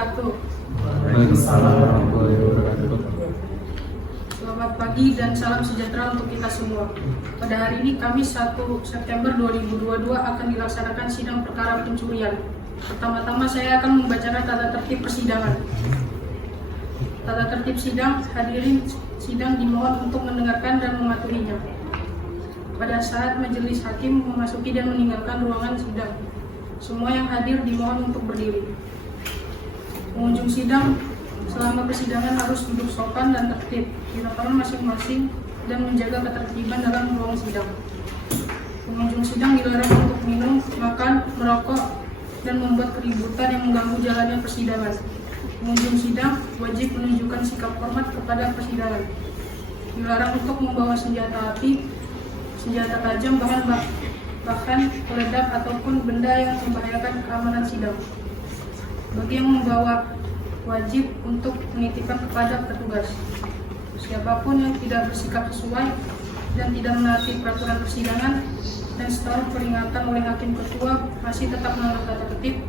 wabarakatuh. Waalaikumsalam warahmatullahi wabarakatuh. Selamat pagi dan salam sejahtera untuk kita semua. Pada hari ini Kamis 1 September 2022 akan dilaksanakan sidang perkara pencurian. Pertama-tama saya akan membacakan tata tertib persidangan. Tata tertib sidang, hadirin sidang dimohon untuk mendengarkan dan mematuhinya. Pada saat majelis hakim memasuki dan meninggalkan ruangan sidang, semua yang hadir dimohon untuk berdiri. Pengunjung sidang selama persidangan harus duduk sopan dan tertib di lapangan masing-masing dan menjaga ketertiban dalam ruang sidang. Pengunjung sidang dilarang untuk minum, makan, merokok, dan membuat keributan yang mengganggu jalannya persidangan. Pengunjung sidang wajib menunjukkan sikap hormat kepada persidangan. Dilarang untuk membawa senjata api, senjata tajam, bahkan peledak ataupun benda yang membahayakan keamanan sidang. Bagi yang membawa, wajib untuk menitipkan kepada petugas. Siapapun yang tidak bersikap sesuai dan tidak menaati peraturan persidangan dan setelah peringatan oleh hakim ketua masih tetap melanggar tata tertib,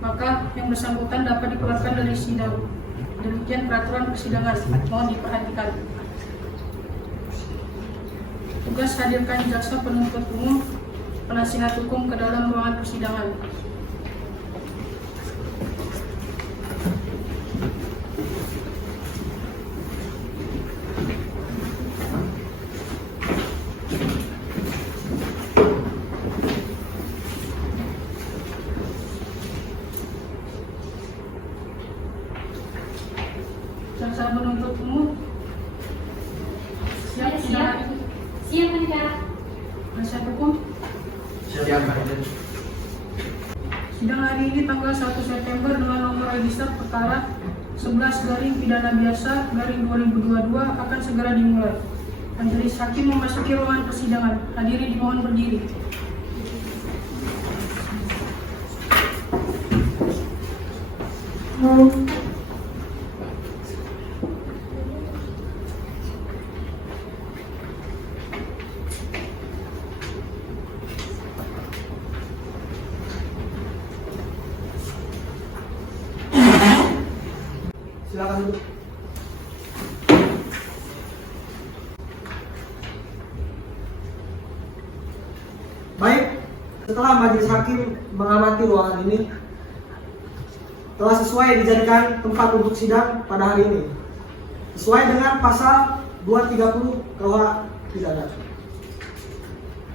maka yang bersangkutan dapat dikeluarkan dari sidang. Demikian peraturan persidangan, mohon diperhatikan. Tugas hadirkan jaksa penuntut umum, penasihat hukum ke dalam ruangan persidangan. Jaksa penuntut umum siap. Siap, Kak. Penasihat hukum Siap. sidang hari ini tanggal 1 September dengan nomor register perkara 11/pidana biasa/2022 akan segera dimulai. Majelis hakim memasuki ruangan persidangan. Hadirin dimohon berdiri. Silakan duduk. Baik, setelah majelis hakim mengamati ruangan ini, telah sesuai dijadikan tempat untuk sidang pada hari ini, sesuai dengan pasal 230 KUH pidana.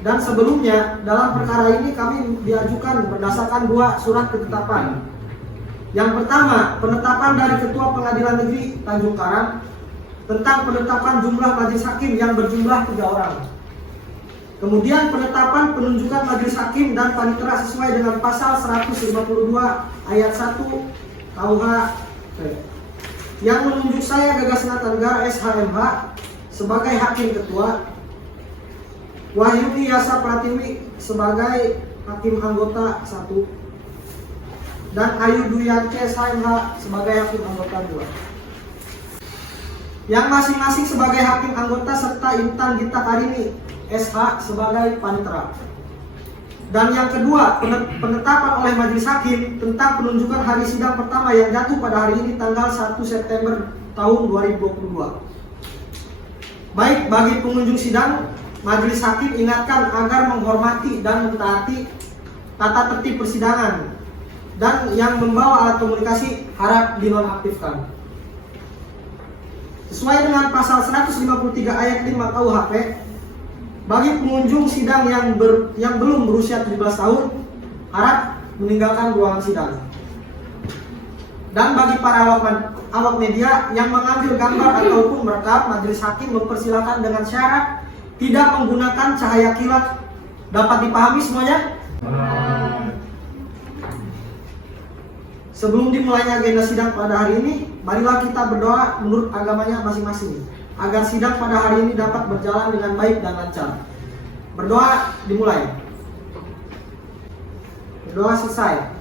Dan sebelumnya dalam perkara ini kami diajukan berdasarkan dua surat ketetapan. Yang pertama, penetapan dari Ketua Pengadilan Negeri Tanjung Karang tentang penetapan jumlah majelis hakim yang berjumlah 3 orang. Kemudian penetapan penunjukan majelis hakim dan panitera sesuai dengan pasal 152 ayat 1 KUH yang menunjuk saya Gagas Natanegara SHMH sebagai hakim ketua, Wahyudi Yasa Pratiwi sebagai hakim anggota 1, dan Ayu Duyance SHMH sebagai hakim anggota 2. Yang masing-masing sebagai hakim anggota serta Intan Gita Karini SH sebagai panitera. Dan yang kedua, penetapan oleh majelis hakim tentang penunjukan hari sidang pertama yang jatuh pada hari ini tanggal 1 September tahun 2022. Baik, bagi pengunjung sidang, majelis hakim ingatkan agar menghormati dan mentaati tata tertib persidangan, dan yang membawa alat komunikasi harap dinonaktifkan. Sesuai dengan pasal 153 ayat 5 KUHP, bagi pengunjung sidang yang belum berusia 17 tahun harap meninggalkan ruangan sidang. Dan bagi para awak media yang mengambil gambar ataupun merekam, majelis hakim mempersilahkan dengan syarat tidak menggunakan cahaya kilat. Dapat dipahami semuanya? Sebelum dimulainya agenda sidang pada hari ini, marilah kita berdoa menurut agamanya masing-masing, agar sidang pada hari ini dapat berjalan dengan baik dan lancar. Berdoa dimulai. Berdoa selesai.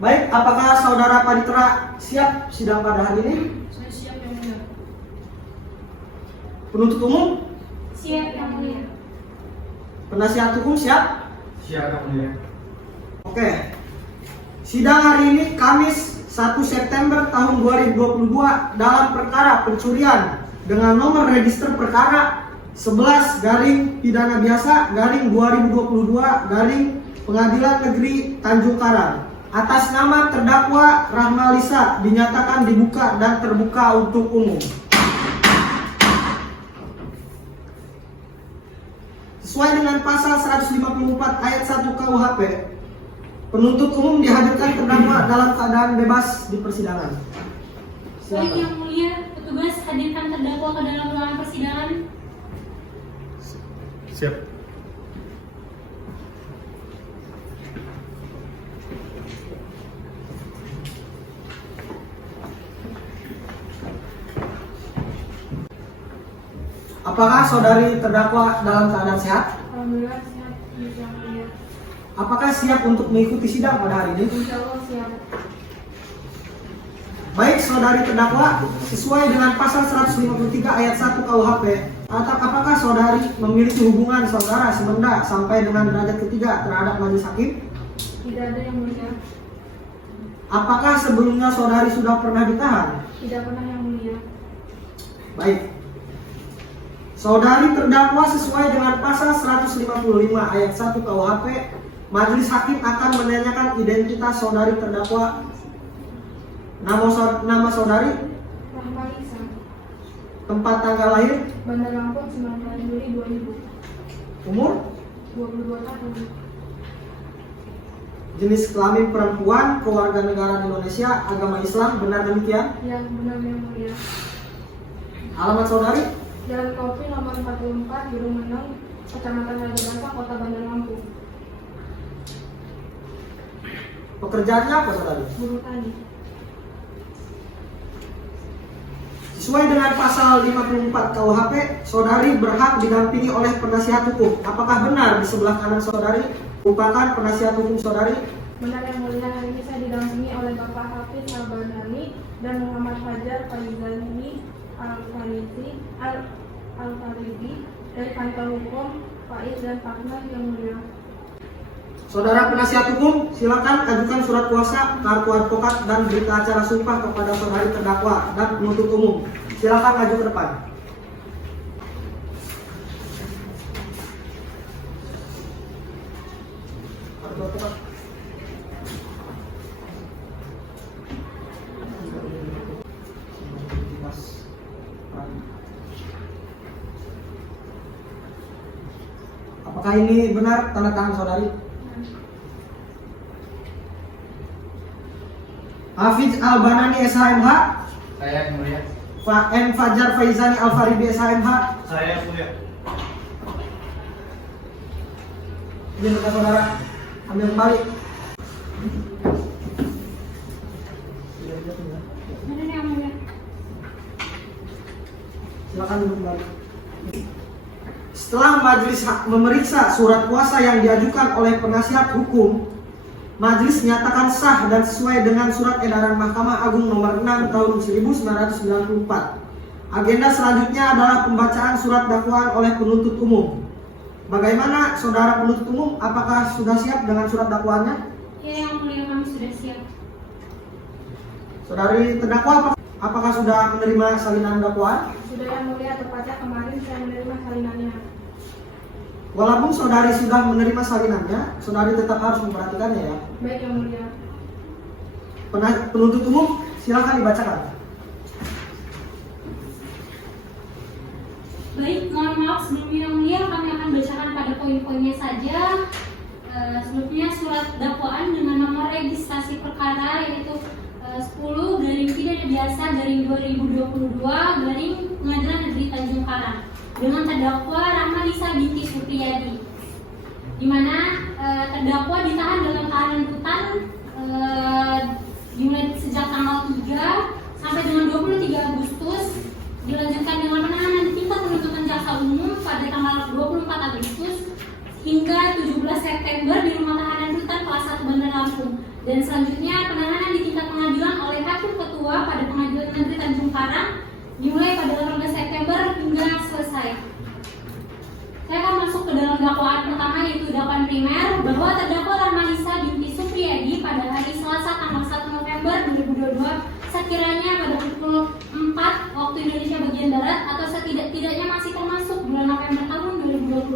Baik, apakah saudara panitera siap sidang pada hari ini? Saya siap, yang mulia. Penuntut umum? Siap, Yang Mulia. Penasihat hukum siap? Siap, Yang Mulia. Oke. Sidang hari ini Kamis 1 September tahun 2022 dalam perkara pencurian dengan nomor register perkara 11 garing pidana biasa garing 2022 garing Pengadilan Negeri Tanjung Karang. Atas nama terdakwa Rahma Lisa dinyatakan dibuka dan terbuka untuk umum. Sesuai dengan pasal 154 ayat 1 KUHP, penuntut umum dihadirkan terdakwa dalam keadaan bebas di persidangan. Baik Silakan. yang mulia, petugas hadirkan terdakwa ke dalam ruangan persidangan. Siap. Apakah saudari terdakwa dalam keadaan sehat? Alhamdulillah sehat, yang mulia. Apakah siap untuk mengikuti sidang pada hari ini? Insya Allah siap. Baik saudari terdakwa, sesuai dengan pasal 153 ayat 1 KUHP, apakah saudari memiliki hubungan saudara semenda sampai dengan derajat ketiga terhadap majelis hakim? Tidak ada yang mulia. Apakah sebelumnya saudari sudah pernah ditahan? Tidak pernah yang mulia. Baik. Saudari terdakwa sesuai dengan pasal 155 ayat 1 KUHP, majelis hakim akan menanyakan identitas saudari terdakwa. Nama saudari, Rahma Lisa, tempat tanggal lahir, Bandar Lampung, 9 Juli 2000, umur, 22 tahun. jenis kelamin perempuan, kewarganegaraan Indonesia, agama Islam, benar demikian? Yang benar yang mulia. Alamat saudari, Jalan Kopi nomor 44, Gunung Meneng, Kecamatan Raja Basa, Kota Bandar Lampung. pekerjaannya apa saudari? Buruh tani. Sesuai dengan pasal 54 KUHP, saudari berhak didampingi oleh penasihat hukum. Apakah benar di sebelah kanan saudari merupakan penasihat hukum saudari? Benar yang mulia, hari ini saya didampingi oleh Bapak Hafiz Al-Banani dan Muhammad Fajar Faizani Al-Faribi dari kantor hukum Faiz dan Partner yang mulia. Saudara penasihat hukum, silakan ajukan surat kuasa, kartu advokat, dan berita acara sumpah kepada saudari terdakwa dan penuntut umum. Silakan maju ke depan. Kartu advokat. Apakah ini benar tanda tangan saudari? Hafiz Al-Banani SHMH, Saya yang mulia. M. Fajar Faizani Al-Faribi SHMH. Saya yang mulia. Izin kepada saudara, ambil kembali. Benar yang mulia. Silakan duduk kembali. Setelah majelis memeriksa surat kuasa yang diajukan oleh penasihat hukum, majelis menyatakan sah dan sesuai dengan surat edaran Mahkamah Agung nomor 6 tahun 1994. Agenda selanjutnya adalah pembacaan surat dakwaan oleh penuntut umum. Bagaimana saudara penuntut umum? Apakah sudah siap dengan surat dakwaannya? Ya yang mulia, kami sudah siap. Saudari terdakwa, apakah sudah menerima salinan dakwaan? Sudah yang mulia, tepatnya kemarin saya menerima salinannya. Walaupun saudari sudah menerima salinannya, saudari tetap harus memperhatikannya ya. Baik yang mulia. Penuntut umum, silakan dibacakan. Baik, mohon maaf sebelumnya yang mulia, kami akan bacakan pada poin-poinnya saja. Sebelumnya surat dakwaan dengan nomor registrasi perkara yaitu 10 garing pidana biasa garing 2022 garing Pengadilan Negeri Tanjung Karang dengan terdakwa Rahma Lisa binti Supriyadi, di mana terdakwa ditahan dalam tahanan rutan dimulai sejak tanggal 3 sampai dengan 23 Agustus, dilanjutkan dengan penahanan di tingkat penuntutan jaksa umum pada tanggal 24 Agustus hingga 17 September di rumah tahanan rutan kelas 1 Bandar Lampung, dan selanjutnya penahanan di tingkat pengadilan oleh hakim ketua pada Pengadilan Negeri Tanjung Karang dimulai pada 18 September hingga selesai. Saya akan masuk ke dalam dakwaan pertama, yaitu dakwaan primer bahwa terdakwa Rahma Lisa binti Supriyadi Supriyadi pada hari Selasa tanggal 1 November 2022 sekiranya pada pukul 4 waktu Indonesia bagian Barat atau setidak-tidaknya masih termasuk bulan November tahun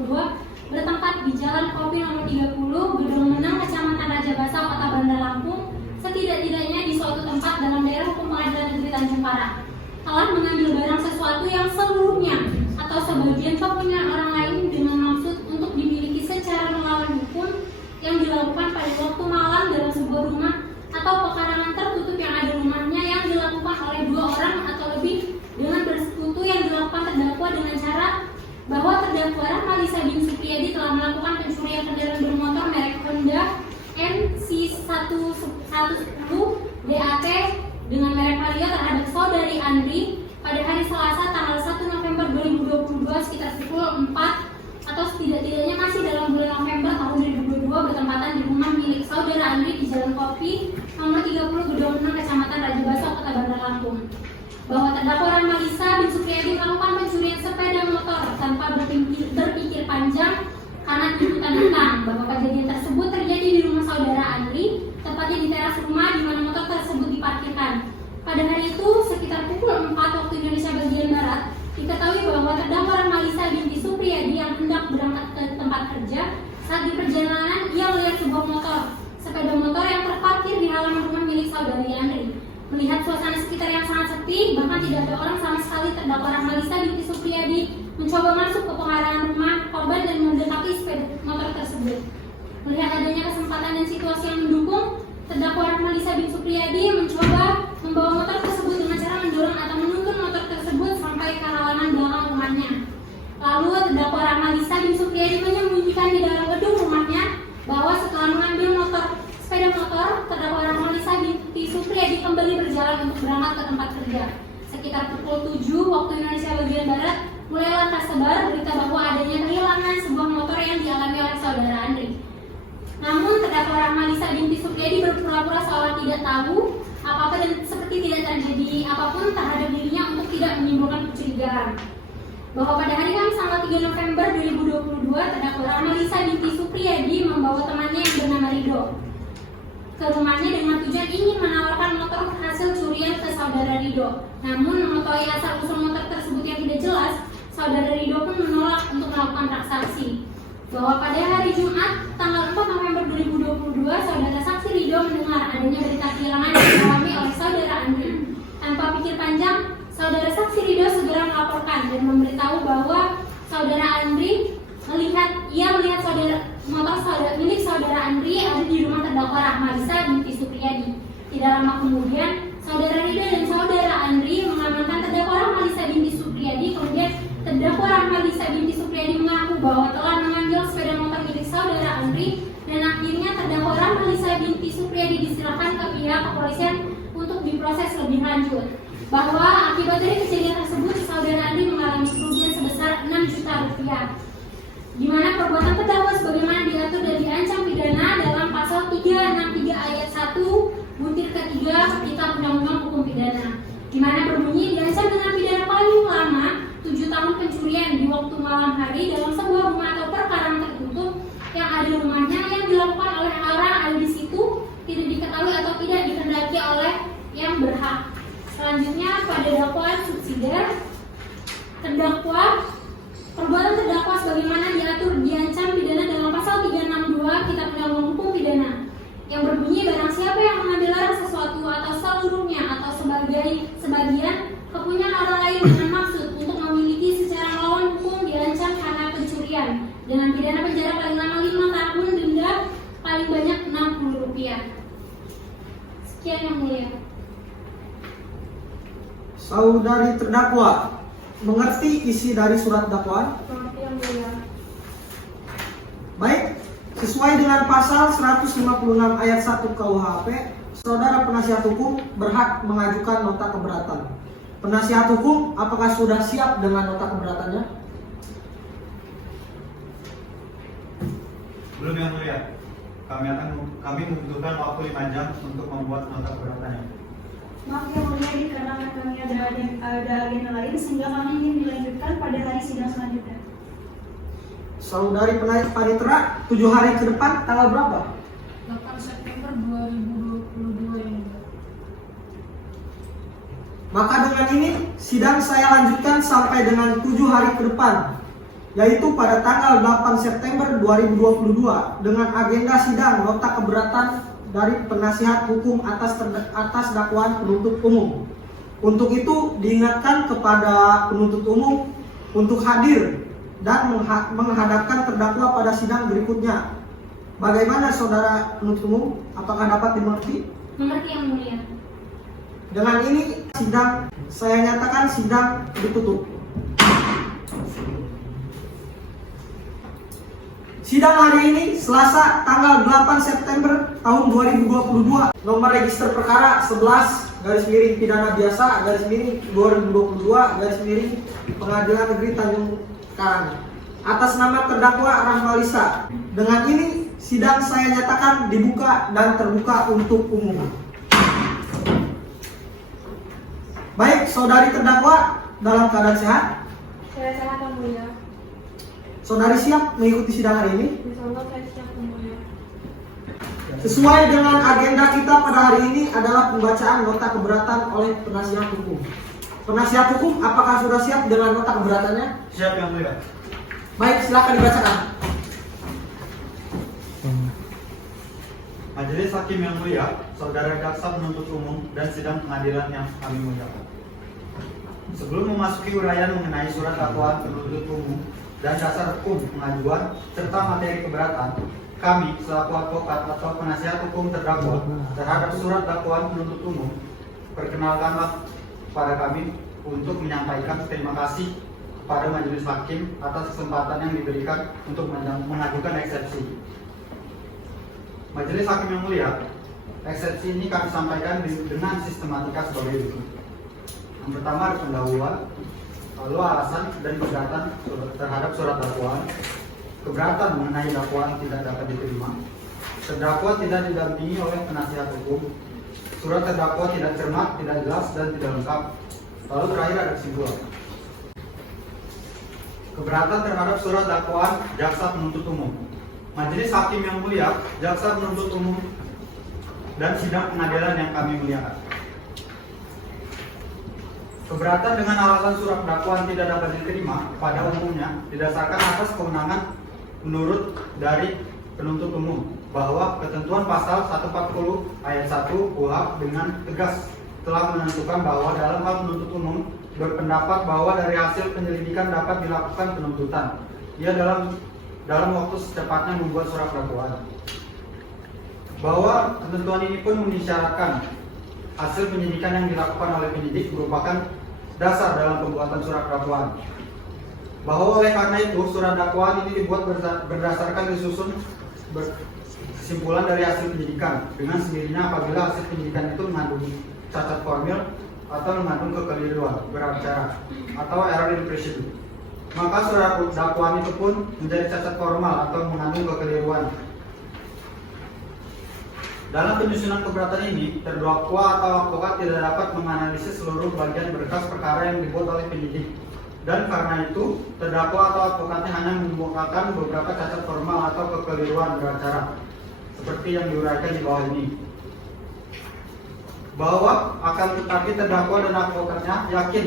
2022 bertempat di Jalan Kopi nomor 30, Gedung Menang, Kecamatan Raja Basah, Kota Bandar Lampung, setidak-tidaknya di suatu tempat dalam daerah hukum Pengadilan Negeri Tanjung Perak, telah mengambil barang sesuatu yang seluruhnya atau sebagian kepunyaan orang lain dengan maksud untuk dimiliki secara melawan hukum yang dilakukan pada waktu malam dalam sebuah rumah atau pekarangan tertutup yang ada rumahnya yang dilakukan oleh 2 orang atau lebih dengan bersekutu yang dilakukan terdakwa dengan cara bahwa terdakwa Rahmalisa bin Supriyadi telah melakukan pencurian kendaraan bermotor merek Honda NC110 DAT dengan merek Vario terhadap saudari Andri pada hari Selasa tanggal 1 November 2022 sekitar pukul 4 atau setidak-tidaknya masih dalam bulan November tahun 2022 bertempatan di rumah milik saudara Andri di Jalan Kopi nomor 30 Gedung Menang, Kecamatan Raja Basah, Kota Bandar Lampung, bahwa terdakwa Rahmalisa bin Supriyadi melakukan pencurian sepeda motor tanpa berpikir panjang karena tuntutan hutang, bahwa kejadian tersebut terjadi di rumah saudara Andri, tepatnya di teras rumah di mana motor tersebut diparkirkan. Pada hari itu sekitar pukul 4 waktu Indonesia bagian Barat, diketahui bahwa terdakwa Rahmalisa binti Supriyadi yang hendak berangkat ke tempat kerja. Saat di perjalanan, ia melihat sebuah sepeda motor yang terparkir di halaman rumah milik saudari Andri. Melihat suasana sekitar yang sangat sepi, bahkan tidak ada orang sama sekali, terdakwa Rahmalisa binti Supriyadi mencoba masuk ke pekarangan rumah korban dan mendekati sepeda motor tersebut. Melihat adanya kesempatan dan situasi yang mendukung, terdakwa Rahmalisa bin Supriyadi mencoba membawa motor tersebut dengan cara mendorong atau menuntun motor tersebut sampai ke halaman belakang rumahnya. Lalu terdakwa Rahmalisa bin Supriyadi menyembunyikan di dalam gedung rumahnya bahwa setelah mengambil sepeda motor, terdakwa Rahmalisa binti Supriyadi kembali berjalan untuk berangkat ke tempat kerja. Sekitar pukul 7 waktu Indonesia bagian Barat, mulailah tersebar berita bahwa adanya kehilangan sebuah motor yang dialami oleh saudara Andri. Namun terdakwa Rahmalisa binti Supriyadi berpura-pura seolah tidak tahu apa-apa dan seperti tidak terjadi apapun terhadap dirinya untuk tidak menimbulkan kecurigaan. Bahwa pada hari Kamis tanggal 3 November 2022, terdakwa Rahmalisa binti Supriyadi membawa temannya yang bernama Rido ke rumahnya dengan tujuan ingin menawarkan motor hasil curian ke saudara Rido. Namun mengetahui asal-usul motor tersebut yang tidak jelas, saudara Rido pun menolak untuk melakukan transaksi. Bahwa pada hari Jumat tanggal 4 November 2022, saudara saksi Rido mendengar adanya berita kehilangan yang dialami oleh saudara Andri. Tanpa pikir panjang, saudara saksi Rido segera melaporkan dan memberitahu bahwa saudara Andri melihat motor milik saudara Andri ada di rumah terdakwa Rahmalisa binti Supriyadi. Tidak lama kemudian, saudara Rido dan saudara Andri mengamankan terdakwa Rahmalisa binti Supriyadi. Kemudian terdakwa Rahmalisa binti Supriyadi mengaku bahwa telah mengambil sepeda motor milik saudara Andri dan akhirnya terdakwa Rahmalisa binti Supriyadi diserahkan ke pihak kepolisian untuk diproses lebih lanjut. Bahwa akibat dari kejadian tersebut, saudara Andri mengalami kerugian sebesar 6 juta rupiah. Di mana perbuatan terdakwa sebagaimana diatur dan diancam pidana dalam pasal 363 ayat 1 butir ketiga Kitab Undang-Undang Hukum Pidana, di mana berbunyi diancam dengan pidana paling lama 7 tahun pencurian di waktu malam hari dalam sebuah rumah atau perkarangan tertutup yang ada di rumahnya yang dilakukan oleh orang ada di situ, tidak diketahui atau tidak dikehendaki oleh yang berhak. Selanjutnya pada dakwaan subsidiar, perbuatan terdakwa sebagaimana diatur diancam pidana dalam pasal 362 Kitab Undang-Undang Hukum Pidana yang berbunyi barang siapa yang mengambil larang sesuatu atau seluruhnya atau sebagian kepunyaan orang lain dengan maksud untuk memiliki secara melawan hukum diancam karena pencurian dengan pidana penjara paling lama 5 tahun, denda paling banyak Rp60. Sekian yang mulia. Saudari terdakwa mengerti isi dari surat dakwaan? Yang mulia. Baik, sesuai dengan pasal 156 ayat 1 KUHP, saudara penasihat hukum berhak mengajukan nota keberatan. Penasihat hukum, apakah sudah siap dengan nota keberatannya? Belum yang mulia. Kami membutuhkan waktu 5 jam untuk membuat nota keberatannya. Maaf yang mulia, dikarenakan kami ada agenda lain sehingga kami ingin dilanjutkan pada hari sidang selanjutnya. Saudari panitera, 7 hari ke depan tanggal berapa? 8 September 2022 ini. Maka dengan ini sidang saya lanjutkan sampai dengan 7 hari ke depan, yaitu pada tanggal 8 September 2022 dengan agenda sidang nota keberatan dari penasihat hukum atas dakwaan penuntut umum. Untuk itu diingatkan kepada penuntut umum untuk hadir dan menghadapkan terdakwa pada sidang berikutnya. Bagaimana saudara penuntut umum? Apakah dapat dimengerti? Mengerti yang mulia. Dengan ini sidang saya nyatakan sidang ditutup. Sidang hari ini Selasa tanggal 8 September tahun 2022, nomor register perkara 11 pidana biasa 2022 Pengadilan Negeri Tanjung Karang atas nama terdakwa Rahmalisa. Dengan ini sidang saya nyatakan dibuka dan terbuka untuk umum. Baik, saudari terdakwa dalam keadaan sehat? Saya sehat yang mulia. Saudari siap mengikuti sidang hari ini? Insyaallah saya siap yang mulia. Sesuai dengan agenda kita pada hari ini adalah pembacaan nota keberatan oleh penasihat hukum. Penasihat hukum, apakah sudah siap dengan nota keberatannya? Siap yang mulia. Baik, silakan dibacakan. Majelis Hakim yang mulia, saudara jaksa penuntut umum dan sidang pengadilan yang kami muliakan. Sebelum memasuki uraian mengenai surat dakwaan penuntut umum dan dasar hukum pengajuan serta materi keberatan, kami selaku advokat atau penasihat hukum terdakwa terhadap surat dakwaan penuntut umum, perkenalkanlah kepada kami untuk menyampaikan terima kasih kepada Majelis Hakim atas kesempatan yang diberikan untuk mengajukan eksepsi. Majelis Hakim yang mulia, eksepsi ini kami sampaikan dengan sistematika sebagai berikut. Yang pertama ada pendahuluan, lalu alasan dan keberatan terhadap surat dakwaan, keberatan mengenai dakwaan tidak dapat diterima, terdakwa tidak didampingi oleh penasihat hukum, surat terdakwa tidak cermat, tidak jelas dan tidak lengkap, lalu terakhir ada kesimpulan. Keberatan terhadap surat dakwaan jaksa penuntut umum. Majelis Hakim yang mulia, jaksa penuntut umum dan sidang pengadilan yang kami muliakan. Keberatan dengan alasan surat dakwaan tidak dapat diterima pada umumnya didasarkan atas kewenangan menurut dari penuntut umum bahwa ketentuan pasal 140 ayat 1 KUHP dengan tegas telah menentukan bahwa dalam hal penuntut umum berpendapat bahwa dari hasil penyelidikan dapat dilakukan penuntutan. Ia dalam waktu secepatnya membuat surat dakwaan. Bahwa ketentuan ini pun mengisyaratkan hasil penyidikan yang dilakukan oleh penyidik merupakan dasar dalam pembuatan surat dakwaan. Bahwa oleh karena itu surat dakwaan ini dibuat berdasarkan disusun kesimpulan dari hasil penyidikan dengan sendirinya apabila hasil penyidikan itu mengandung cacat formil atau mengandung kekeliruan beracara atau error in procedure. Maka surat dakwaan itu pun menjadi cacat formal atau mengandung kekeliruan. Dalam penyusunan keberatan ini, terdakwa atau advokat tidak dapat menganalisis seluruh bagian berkas perkara yang dibuat oleh penyidik. Dan karena itu, terdakwa atau advokatnya hanya mengemukakan beberapa cacat formal atau kekeliruan beracara, seperti yang diuraikan di bawah ini. Bahwa akan tetapi terdakwa dan advokatnya yakin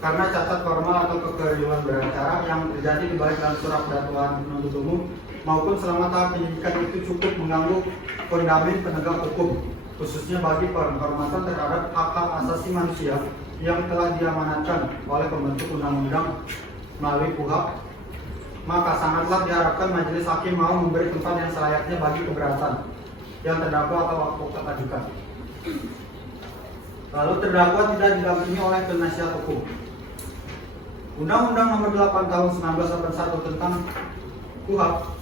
karena cacat formal atau kekeliruan beracara yang terjadi di balik dalam surat dakwaan penuntut umum maupun selama tahap penyidikan itu cukup mengganggu fundament penegak hukum, khususnya bagi penghormatan terhadap hak-hak asasi manusia yang telah diamanatkan oleh pembentuk undang-undang melalui KUHP, maka sangatlah diharapkan majelis hakim mau memberi tempat yang selayaknya bagi keberatan yang terdakwa atau advokat ajukan. Lalu terdakwa tidak didampingi oleh penasihat hukum. Undang-Undang Nomor 8 Tahun 1981 tentang KUHP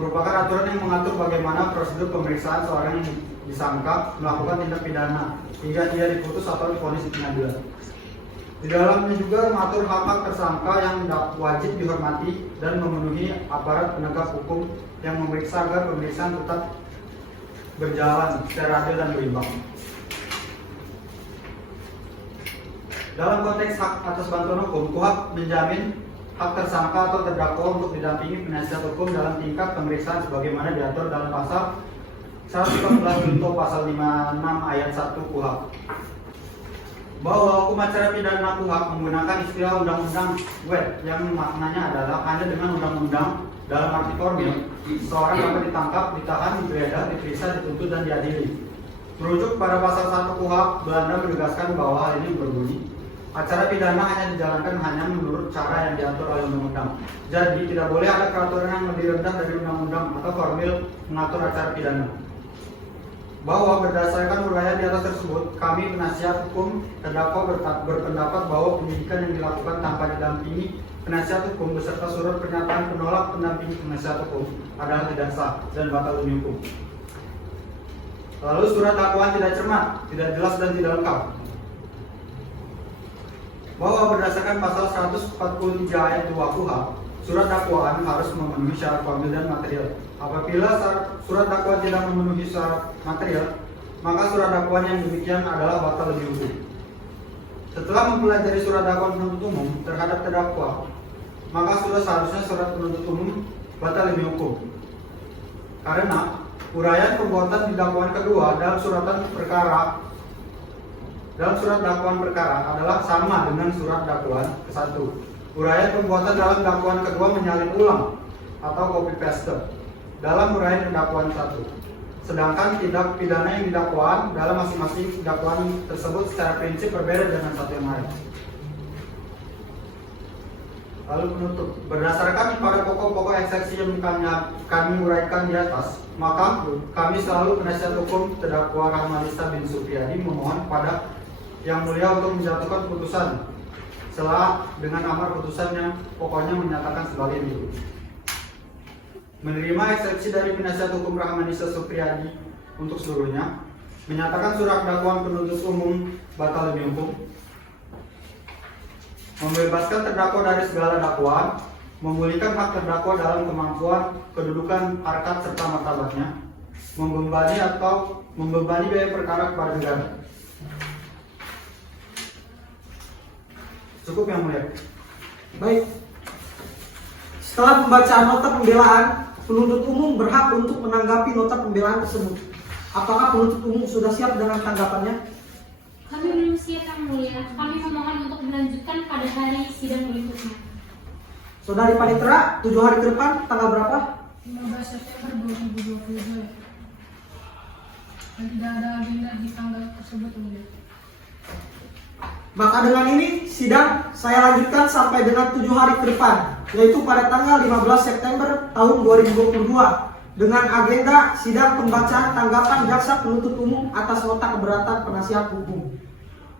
merupakan aturan yang mengatur bagaimana prosedur pemeriksaan seorang yang disangka melakukan tindak pidana hingga dia diputus atau divonis di pengadilan. Di dalamnya juga mengatur hak-hak tersangka yang wajib dihormati dan memenuhi aparat penegak hukum yang memeriksa agar pemeriksaan tetap berjalan secara adil dan berimbang. Dalam konteks hak atas bantuan hukum, KUHP menjamin hak tersangka atau terdakwa untuk didampingi penasihat hukum dalam tingkat pemeriksaan sebagaimana diatur dalam pasal 114 junto pasal 56 ayat 1 KUHP bahwa hukum acara pidana KUHP menggunakan istilah undang-undang wet yang maknanya adalah hanya dengan undang-undang dalam arti formil seorang dapat ditangkap, ditahan, digeledah, diperiksa, dituntut dan diadili. Merujuk pada pasal 1 KUHP, Belanda menegaskan bahwa hal ini berbunyi acara pidana hanya dijalankan hanya menurut cara yang diatur oleh undang-undang. Jadi tidak boleh ada peraturan yang lebih rendah dari undang-undang atau formil mengatur acara pidana. Bahwa berdasarkan uraian di atas tersebut, kami penasihat hukum terdakwa berpendapat bahwa penyidikan yang dilakukan tanpa didampingi penasihat hukum beserta surat pernyataan penolak pendamping penasihat hukum adalah tidak sah dan batal demi hukum. Lalu surat dakwaan tidak cermat, tidak jelas dan tidak lengkap. Bahwa berdasarkan pasal 143 ayat 2 KUHP, surat dakwaan harus memenuhi syarat formil dan material. Apabila surat dakwaan tidak memenuhi syarat material, maka surat dakwaan yang demikian adalah batal demi hukum. Setelah mempelajari surat dakwaan penuntut umum terhadap terdakwa, maka sudah seharusnya surat penuntut umum batal demi hukum. Karena uraian perbuatan di dakwaan kedua dalam surat dakwaan perkara adalah sama dengan surat dakwaan ke-1. Uraian perbuatan dalam dakwaan kedua menyalin ulang atau copy paste dalam uraian dakwaan 1. Sedangkan tindak pidana yang didakwaan dalam masing-masing dakwaan tersebut secara prinsip berbeda dengan satu yang lain. Lalu penutup, berdasarkan pada pokok-pokok eksepsi yang kami uraikan di atas, maka kami selalu penasihat hukum terdakwa Rahmanisa bin Supriyadi memohon pada Yang Mulia untuk menjatuhkan putusan setelah dengan amar putusannya pokoknya menyatakan sebagai berikut. Menerima eksepsi dari penasihat hukum Rahmanisa Supriyadi untuk seluruhnya, menyatakan surat dakwaan penuntut umum batal demi hukum, membebaskan terdakwa dari segala dakwaan, memulihkan hak terdakwa dalam kemampuan, kedudukan, harkat serta martabatnya, membebani biaya perkara kepada negara. Cukup Yang Mulia. Baik. Setelah pembacaan nota pembelaan, penuntut umum berhak untuk menanggapi nota pembelaan tersebut. Apakah penuntut umum sudah siap dengan tanggapannya? Kami belum siap Yang Mulia. Kami memohon untuk melanjutkan pada hari sidang berikutnya. Saudari Panitera, 7 hari ke depan, tanggal berapa? 15 September 2022. Dan tidak ada agenda di tanggal tersebut, Yang Mulia. Maka dengan ini sidang saya lanjutkan sampai dengan 7 hari ke depan, yaitu pada tanggal 15 September tahun 2022 dengan agenda sidang pembacaan tanggapan jaksa penuntut umum atas nota keberatan penasihat hukum.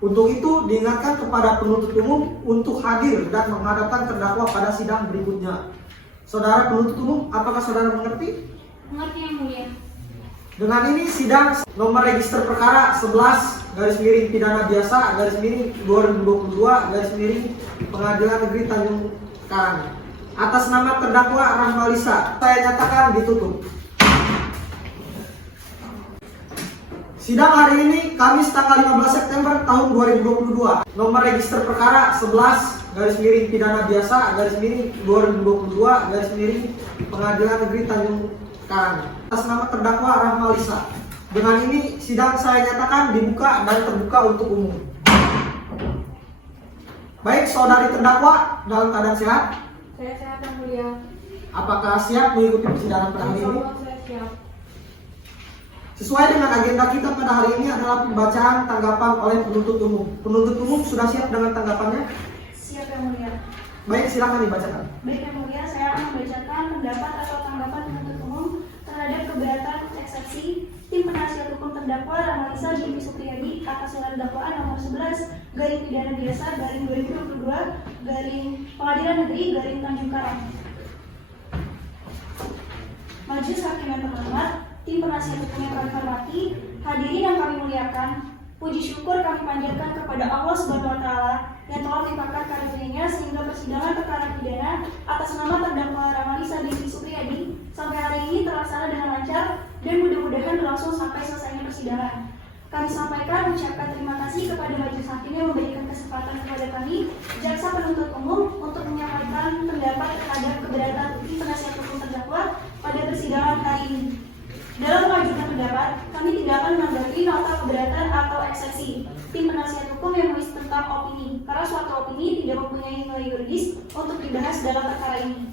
Untuk itu diingatkan kepada penuntut umum untuk hadir dan menghadapkan terdakwa pada sidang berikutnya. Saudara penuntut umum, apakah saudara mengerti? Mengerti Yang Mulia. Dengan ini sidang nomor register perkara 11 pidana biasa 2022 Pengadilan Negeri Tanjung Karang atas nama terdakwa Rahmalisa saya nyatakan ditutup. Sidang hari ini Kamis tanggal 15 September tahun 2022 nomor register perkara 11 pidana biasa 2022 Pengadilan Negeri Tanjung Karang atas nama terdakwa Rahmalisa. Dengan ini sidang saya nyatakan dibuka dan terbuka untuk umum. Baik, saudari terdakwa dalam keadaan sehat? Saya sehat Yang Mulia. Apakah siap mengikuti persidangan pada hari ini? Insyaallah saya siap. Sesuai dengan agenda kita pada hari ini adalah pembacaan tanggapan oleh penuntut umum. Penuntut umum sudah siap dengan tanggapannya? Siap Yang Mulia. Baik, silakan dibacakan. Baik Yang Mulia, saya akan membacakan pendapat atau tanggapan penuntut umum terhadap keberatan eksepsi tim penasihat hukum terdakwa Rahmalisa bin Supriyadi atas surat dakwaan nomor 11 garing pidana biasa garing 2022 garing Pengadilan Negeri garing Tanjung Karang. Majelis Hakim yang terhormat, tim penasihat hukum yang kami hormati, hadirin yang kami muliakan, puji syukur kami panjatkan kepada Allah Subhanahu wa Ta'ala yang telah melimpahkan karunia-Nya sehingga persidangan perkara pidana atas nama terdakwa Rahmalisa bin Supriyadi sampai hari ini terlaksana dengan lancar dan mudah-mudahan berlangsung sampai selesainya persidangan. Kami sampaikan ucapkan terima kasih kepada majelis hakim yang memberikan kesempatan kepada kami, jaksa penuntut umum, untuk menyampaikan pendapat terhadap keberatan tim penasihat hukum terdakwa pada persidangan hari ini. Dalam mengajukan pendapat, kami tidak akan menanggapi nota keberatan atau eksepsi tim penasihat hukum yang menulis tentang opini, karena suatu opini tidak mempunyai nilai yuridis untuk dibahas dalam perkara ini.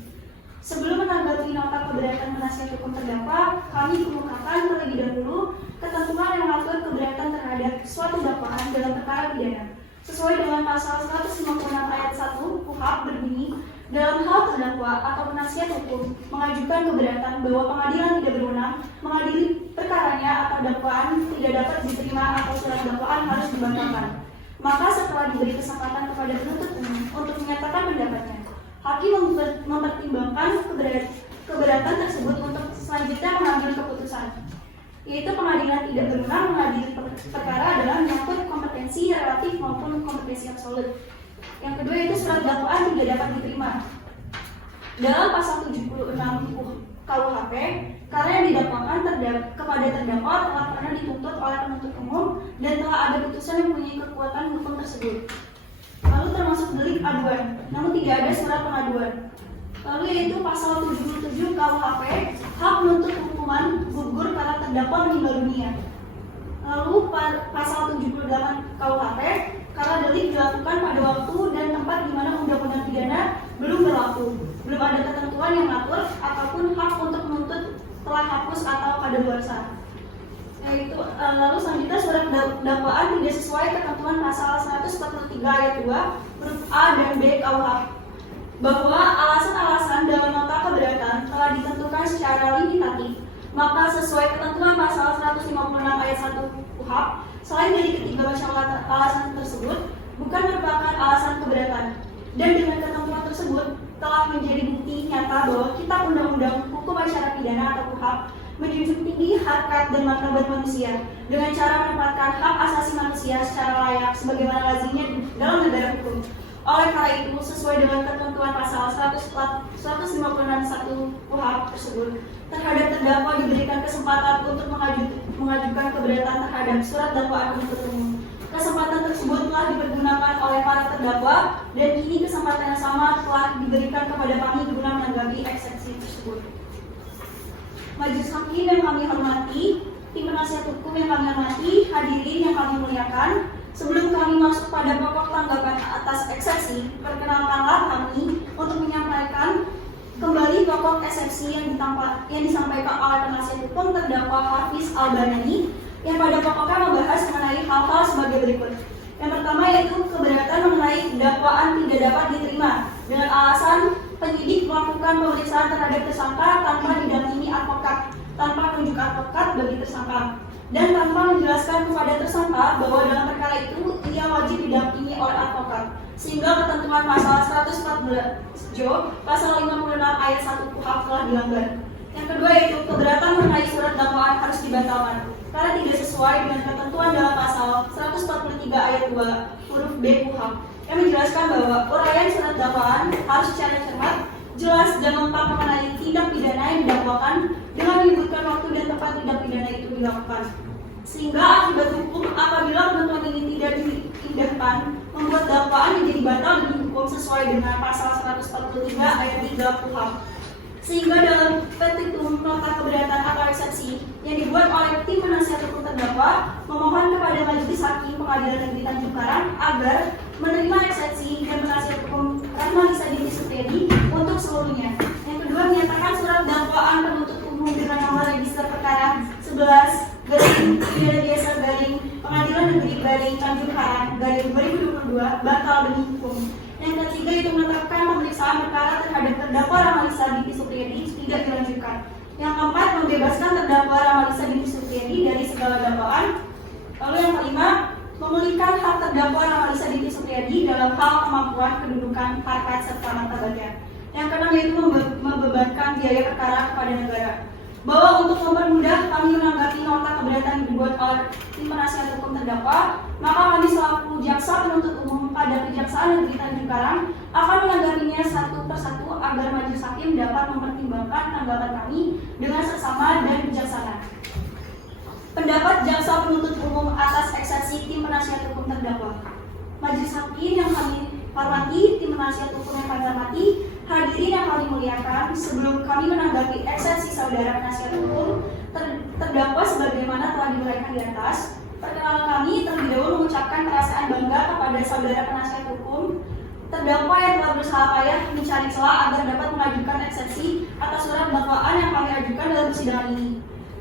Sebelum menanggapi nota keberatan penasihat hukum terdakwa, kami kemukakan terlebih dahulu ketentuan yang mengatur keberatan terhadap suatu dakwaan dalam perkara pidana. Sesuai dengan pasal 156 ayat 1 KUHP berbunyi, dalam hal terdakwa atau penasihat hukum mengajukan keberatan bahwa pengadilan tidak berwenang mengadili perkaranya atau dakwaan tidak dapat diterima atau surat dakwaan harus dibatalkan. Maka setelah diberi kesempatan kepada penuntut umum untuk menyatakan pendapatnya, hakim mempertimbangkan keberatan tersebut untuk selanjutnya mengambil keputusan, yaitu pengadilan tidak berwenang mengadili perkara adalah menyangkut kompetensi relatif maupun kompetensi absolut. Yang kedua yaitu surat dakwaan tidak dapat diterima. Dalam pasal 76 KUHP, karena yang didakwakan kepada terdakwa telah pernah dituntut oleh penuntut umum dan telah ada putusan yang mempunyai kekuatan hukum tersebut. Lalu termasuk delik aduan, namun tidak ada surat pengaduan. Lalu yaitu pasal 77 KUHP, hak menuntut hukuman gugur karena terdakwa meninggal dunia. Lalu pasal 78 KUHP, karena delik dilakukan pada waktu dan tempat di mana undang-undang pidana belum berlaku, belum ada ketentuan yang mengatur ataupun hak untuk menuntut telah hapus atau kadaluarsa. Yaitu lalu selanjutnya surat dakwaan tidak sesuai ketentuan pasal 143 ayat 2 huruf A dan B KUHP, bahwa alasan-alasan dalam nota keberatan telah ditentukan secara limitatif. Maka sesuai ketentuan pasal 156 ayat 1 KUHP, selain dari ketiga macam alasan tersebut bukan merupakan alasan keberatan, dan dengan ketentuan tersebut telah menjadi bukti nyata bahwa Kitab Undang-Undang Hukum Acara Pidana atau KUHP menjunjung tinggi harkat dan martabat manusia dengan cara menempatkan hak asasi manusia secara layak sebagaimana lazimnya dalam negara hukum. Oleh karena itu, sesuai dengan ketentuan pasal 156 KUHP tersebut, terhadap terdakwa diberikan kesempatan untuk mengajukan keberatan terhadap surat dakwaan penuntut umum. Kesempatan tersebut telah dipergunakan oleh para terdakwa dan kini kesempatan yang sama telah diberikan kepada kami guna menanggapi eksepsi tersebut. Majelis hakim yang kami hormati, tim penasihat hukum yang kami hormati, hadirin yang kami muliakan, sebelum kami masuk pada pokok tanggapan atas eksepsi, perkenalkanlah kami untuk menyampaikan kembali pokok eksepsi yang disampaikan oleh penasihat hukum terdakwa Hafiz Al-Banani yang pada pokoknya membahas mengenai hal-hal sebagai berikut. Yang pertama yaitu keberatan mengenai dakwaan tidak dapat diterima dengan alasan penyidik melakukan pemeriksaan terhadap tersangka tanpa didampingi advokat, tanpa penunjuk advokat bagi tersangka, dan tanpa menjelaskan kepada tersangka bahwa dalam perkara itu ia wajib didampingi oleh advokat, sehingga ketentuan pasal 114 pasal 56 ayat 1 KUHP telah dilanggar. Yang kedua yaitu keberatan mengenai surat dakwaan harus dibatalkan karena tidak sesuai dengan ketentuan dalam pasal 143 ayat 2 huruf B KUHP yang menjelaskan bahwa uraian surat dakwaan harus secara cermat, jelas dan lengkap mengenai tindak pidana yang didakwakan dengan menyebutkan waktu dan tempat tindak pidana itu dilakukan. Sehingga akibat hukum apabila ketentuan ini tidak diindahkan membuat dakwaan menjadi batal demi hukum sesuai dengan pasal 143 ayat 3 KUHP. Sehingga dalam petitum nota keberatan atau eksepsi yang dibuat oleh tim penasihat hukum terdakwa memohon kepada Majelis Hakim Pengadilan Negeri Tanjung Karang agar menerima eksepsi dan penasihat hukum Rahmalisa Binti Supriyadi untuk seluruhnya. Yang kedua, menyatakan surat dakwaan penuntut umum dengan nomor register perkara 11/Pidana Pengadilan Negeri Tanjung Karang 2022 batal demi hukum. Yang ketiga itu menetapkan pemeriksaan perkara terhadap terdakwa Rahmalisa Binti Supriyadi tidak dilanjutkan. Yang keempat, membebaskan terdakwa Rahmalisa Binti Supriyadi dari segala dakwaan. Lalu yang kelima, memulihkan hak terdakwa Rahmalisa Binti Supriyadi dalam hal kemampuan, kedudukan, harkat serta martabatnya. Yang keenam yaitu membebankan biaya perkara kepada negara. Bahwa untuk mempermudah kami menanggapi nota keberatan yang dibuat oleh tim penasihat hukum terdakwa, maka kami selaku jaksa penuntut umum pada Kejaksaan Negeri Tanjung Karang akan menanggapinya satu persatu agar majelis hakim dapat mempertimbangkan tanggapan kami dengan seksama dan bijaksana. Pendapat jaksa penuntut umum atas eksepsi tim penasihat hukum terdakwa. Majelis hakim yang kami hormati, tim penasihat hukum yang kami hormati, hadirin yang kami muliakan, sebelum kami menanggapi eksepsi saudara penasihat hukum terdakwa sebagaimana telah diuraikan di atas. Perkenalan kami terlebih dahulu mengucapkan perasaan bangga kepada saudara penasihat hukum terdakwa yang telah berusaha payah mencari celah agar dapat mengajukan eksepsi atas surat dakwaan yang kami ajukan dalam persidangan ini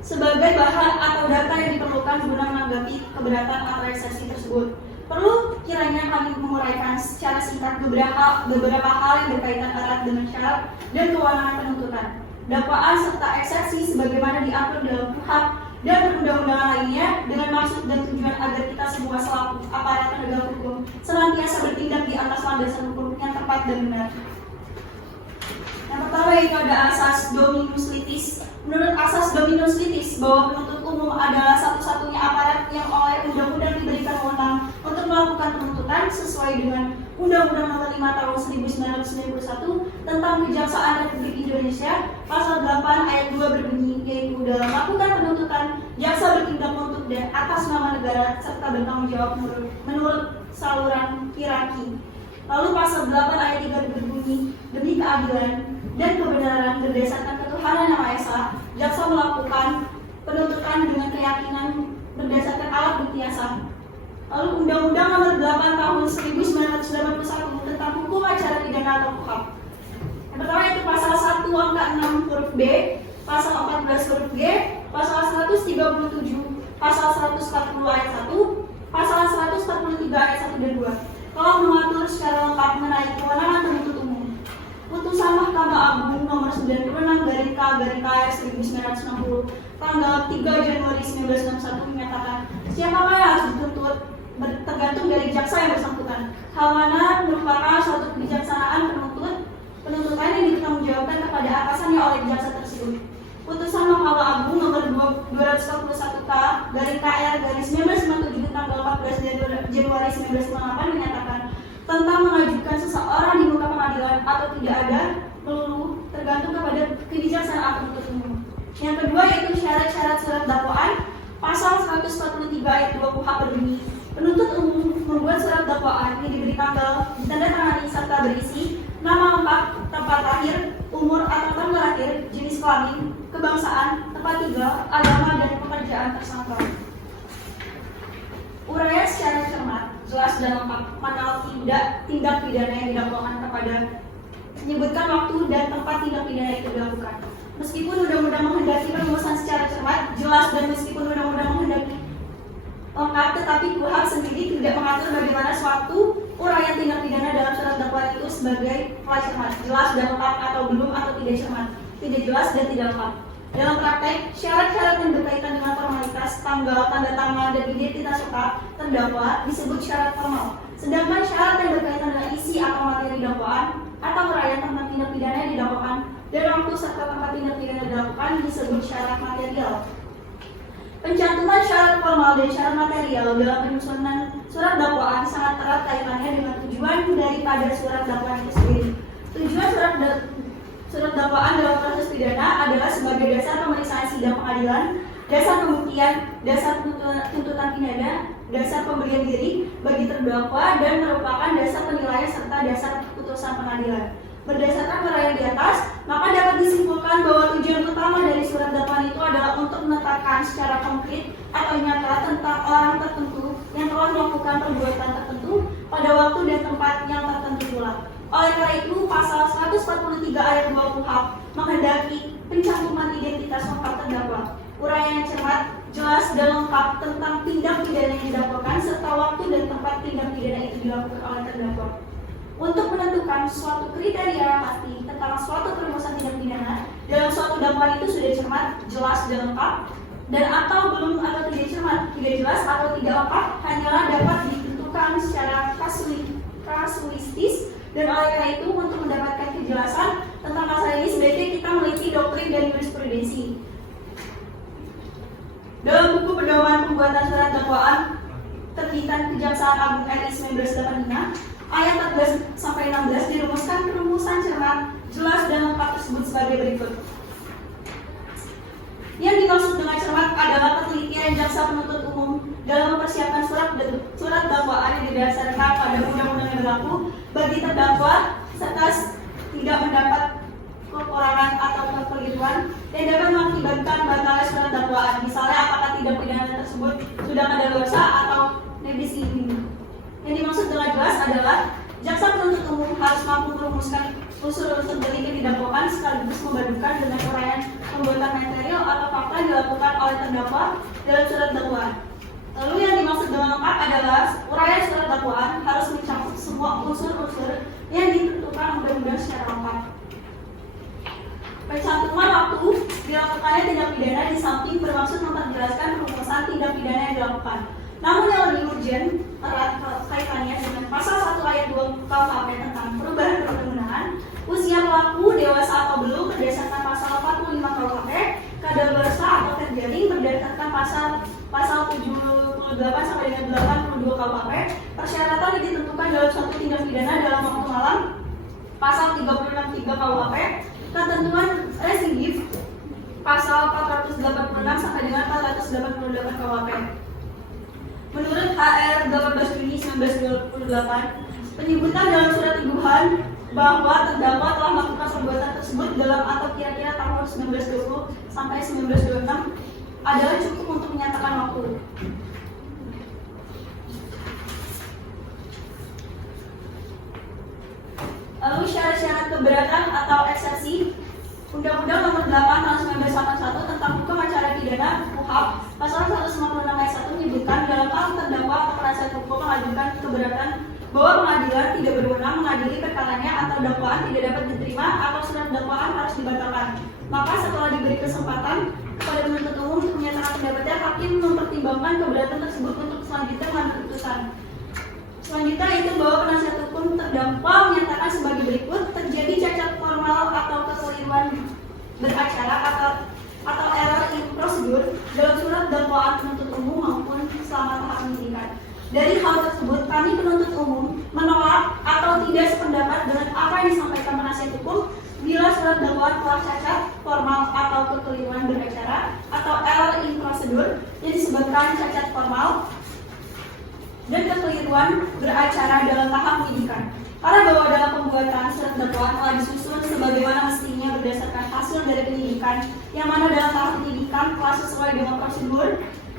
sebagai bahan atau data yang diperlukan guna menanggapi keberatan atau eksepsi tersebut. Perlu kiranya kami menguraikan secara singkat beberapa hal yang berkaitan erat dengan syarat dan kewenangan penuntutan, dakwaan serta eksepsi sebagaimana diatur dalam KUHP dan perundang-undangan lainnya dengan maksud dan tujuan agar kita semua selaku aparat penegak hukum senantiasa bertindak di atas landasan hukum yang tepat dan benar. Yang pertama yaitu ada asas dominus litis. Menurut asas dominus litis bahwa penuntut umum adalah satu-satunya aparat yang oleh undang-undang diberikan wewenang untuk melakukan penuntutan sesuai dengan Undang-Undang Nomor 5 Tahun 1991 tentang Kejaksaan Republik Indonesia. Pasal 8 ayat 2 berbunyi, yaitu dalam melakukan penuntutan, jaksa bertindak untuk dan atas nama negara serta bertanggung jawab menurut saluran hierarki. Lalu pasal 8 ayat 3 berbunyi, demi keadilan dan kebenaran berdasarkan ketuhanan Yang Maha Esa, jaksa melakukan penuntutan dengan keyakinan berdasarkan alat bukti yang sah. Lalu Undang-Undang Nomor 8 Tahun 1991 tentang Hukum Acara Pidana atau KUHP. Yang pertama itu pasal 1 angka 6 huruf B, pasal 14 huruf G, pasal 137, pasal 140 ayat 1, pasal 143 ayat 1 dan 2. Telah mengatur secara lengkap mengenai kewenangan penuntut umum. Putusan Mahkamah Agung Nomor 96-K/1960 tanggal 3 Januari 1961 menyatakan siapa yang harus dituntut tergantung dari jaksa yang bersangkutan. Hal mana merupakan suatu kebijaksanaan penuntutan yang dipertanggungjawabkan kepada atasannya oleh jaksa tersebut. Putusan Mahkamah Agung Nomor 241-K/KR/1957 tanggal 14 Januari 1998 menyatakan tentang mengajukan seseorang di muka pengadilan atau tidak ada melulu tergantung kepada kebijaksanaan penuntut umum. Yang kedua yaitu syarat-syarat surat dakwaan. Pasal 143 ayat 2 KUHP berbunyi, penuntut umum membuat surat dakwaan yang diberi tanggal, ditandatangani serta berisi nama lengkap, tempat lahir, umur atau tanggal lahir, jenis kelamin, kebangsaan, tempat tinggal, agama dan pekerjaan tersangka. Uraian secara cermat, jelas dan lengkap mana tindak pidana yang didakwakan kepada menyebutkan waktu dan tempat tindak pidana itu dilakukan. Meskipun undang-undang menghendaki perumusan secara cermat, jelas dan meskipun undang-undang menghendaki lengkap, tetapi KUHP sendiri tidak mengatur bagaimana suatu uraian tindak pidana dalam surat dakwaan itu sebagai telah cermat, jelas dan lengkap atau belum atau tidak cermat, tidak jelas dan tidak lengkap. Dalam praktek, syarat-syarat yang berkaitan dengan formalitas, tanggal, tanda tangan, dan identitas terdakwa disebut syarat formal. Sedangkan syarat yang berkaitan dengan isi atau materi dakwaan atau uraian tentang tindak pidana yang didakwakan dan waktu serta tempat tindak pidana dilakukan disebut syarat material. Pencantuman syarat formal dan syarat material dalam penyusunan surat dakwaan sangat erat kaitannya dengan tujuan daripada surat dakwaan itu sendiri. Tujuan surat dakwaan dalam proses pidana adalah sebagai dasar pemeriksaan sidang pengadilan, dasar pembuktian, dasar tuntutan pidana, dasar pemberian diri bagi terdakwa dan merupakan dasar penilaian serta dasar putusan pengadilan. Berdasarkan uraian di atas, maka dapat disimpulkan bahwa tujuan utama dari surat dakwaan itu adalah untuk menetapkan secara konkret atau nyata tentang orang tertentu yang telah melakukan perbuatan tertentu pada waktu dan tempat yang tertentu pula. Oleh karena itu, pasal 143 ayat 2 KUHP menghendaki pencantuman identitas lengkap terdakwa, uraian yang cermat, jelas dan lengkap tentang tindak pidana yang didakwakan serta waktu dan tempat tindak pidana itu dilakukan oleh terdakwa. Untuk menentukan suatu kriteria yang pasti tentang suatu perumusan tindak pidana dalam suatu dakwaan itu sudah cermat, jelas dan lengkap, dan atau belum atau tidak cermat, tidak jelas atau tidak lengkap hanyalah dapat ditentukan secara kasuistis. Dan oleh karena itu untuk mendapatkan kejelasan tentang pasal ini sebaiknya kita meneliti doktrin dan jurisprudensi. Dalam buku pedoman pembuatan surat dakwaan terbitan Kejaksaan Agung RI 1985 ayat 14-16 dirumuskan perumusan cermat, jelas dan lengkap tersebut sebagai berikut. Yang dimaksud dengan cermat adalah penelitian jaksa penuntut umum dalam mempersiapkan surat dakwaan yang didasarkan pada undang-undang yang berlaku bagi terdakwa serta tidak mendapat kekurangan atau kekeliruan yang dapat mengakibatkan batalnya surat dakwaan. Misalnya apakah tindak pidana tersebut sudah kadaluarsa atau nebis idem. Yang dimaksud dengan jelas adalah jaksa penuntut umum harus mampu merumuskan unsur-unsur delik yang didakwakan sekaligus memadukan dengan uraian pembuatan material atau fakta yang dilakukan oleh terdakwa dalam surat dakwaan. Lalu yang dimaksud dengan lengkap adalah uraian surat dakwaan harus mencakup semua unsur-unsur yang ditentukan undang-undang secara lengkap. Pencantuman waktu dilakukannya tindak pidana di samping bermaksud memperjelaskan perumusan tindak pidana yang dilakukan. Namun yang lebih urgent erat kaitannya dengan pasal 1 ayat 2 KUHP tentang perubahan perundang-undangan, usia pelaku dewasa atau belum berdasarkan pasal 45 KUHP, kadaluarsa atau terjaring berdasarkan pasal 78 sampai dengan 82 KUHP, persyaratan yang ditentukan dalam suatu tindak pidana dalam waktu malam, pasal 363 KUHP, ketentuan residif pasal 486 sampai dengan 488 KUHP. Menurut HR 18 Juni 1928, penyebutan dalam surat teguhan bahwa terdakwa telah melakukan perbuatan tersebut dalam atau kira-kira tahun 1920 sampai 1926 adalah cukup untuk menyatakan waktu. Lalu syarat-syarat keberatan atau eksepsi Undang-Undang Nomor 8 Tahun 1981 tentang Hukum Acara Pidana (KUHP) Pasal 196 ayat 1 menyebutkan dalam hal terdakwa atau penasihat hukum mengajukan keberatan bahwa pengadilan tidak berwenang mengadili perkaranya atau dakwaan tidak dapat diterima atau surat dakwaan harus dibatalkan. Maka setelah diberi kesempatan kepada penuntut umum untuk menyatakan pendapatnya, hakim mempertimbangkan keberatan tersebut untuk selanjutnya mengambil keputusan. Selanjutnya itu bahwa penasihat hukum terdakwa menyatakan sebagai berikut: terjadi cacat formal atau kekeliruan beracara atau error in prosedur dalam surat dakwaan penuntut umum maupun selama tahap penyidikan. Dari hal tersebut, kami penuntut umum menolak atau tidak sependapat dengan apa yang disampaikan penasihat hukum bila surat dakwaan telah cacat formal atau kekeliruan beracara atau error in prosedur yang disebutkan cacat formal dan kekeliruan beracara dalam tahap penyidikan. Karena bahwa dalam pembuatan surat dakwaan telah disusun sebagaimana mestinya berdasarkan hasil dari penyidikan, yang mana dalam tahap penyidikan telah sesuai dengan prosedur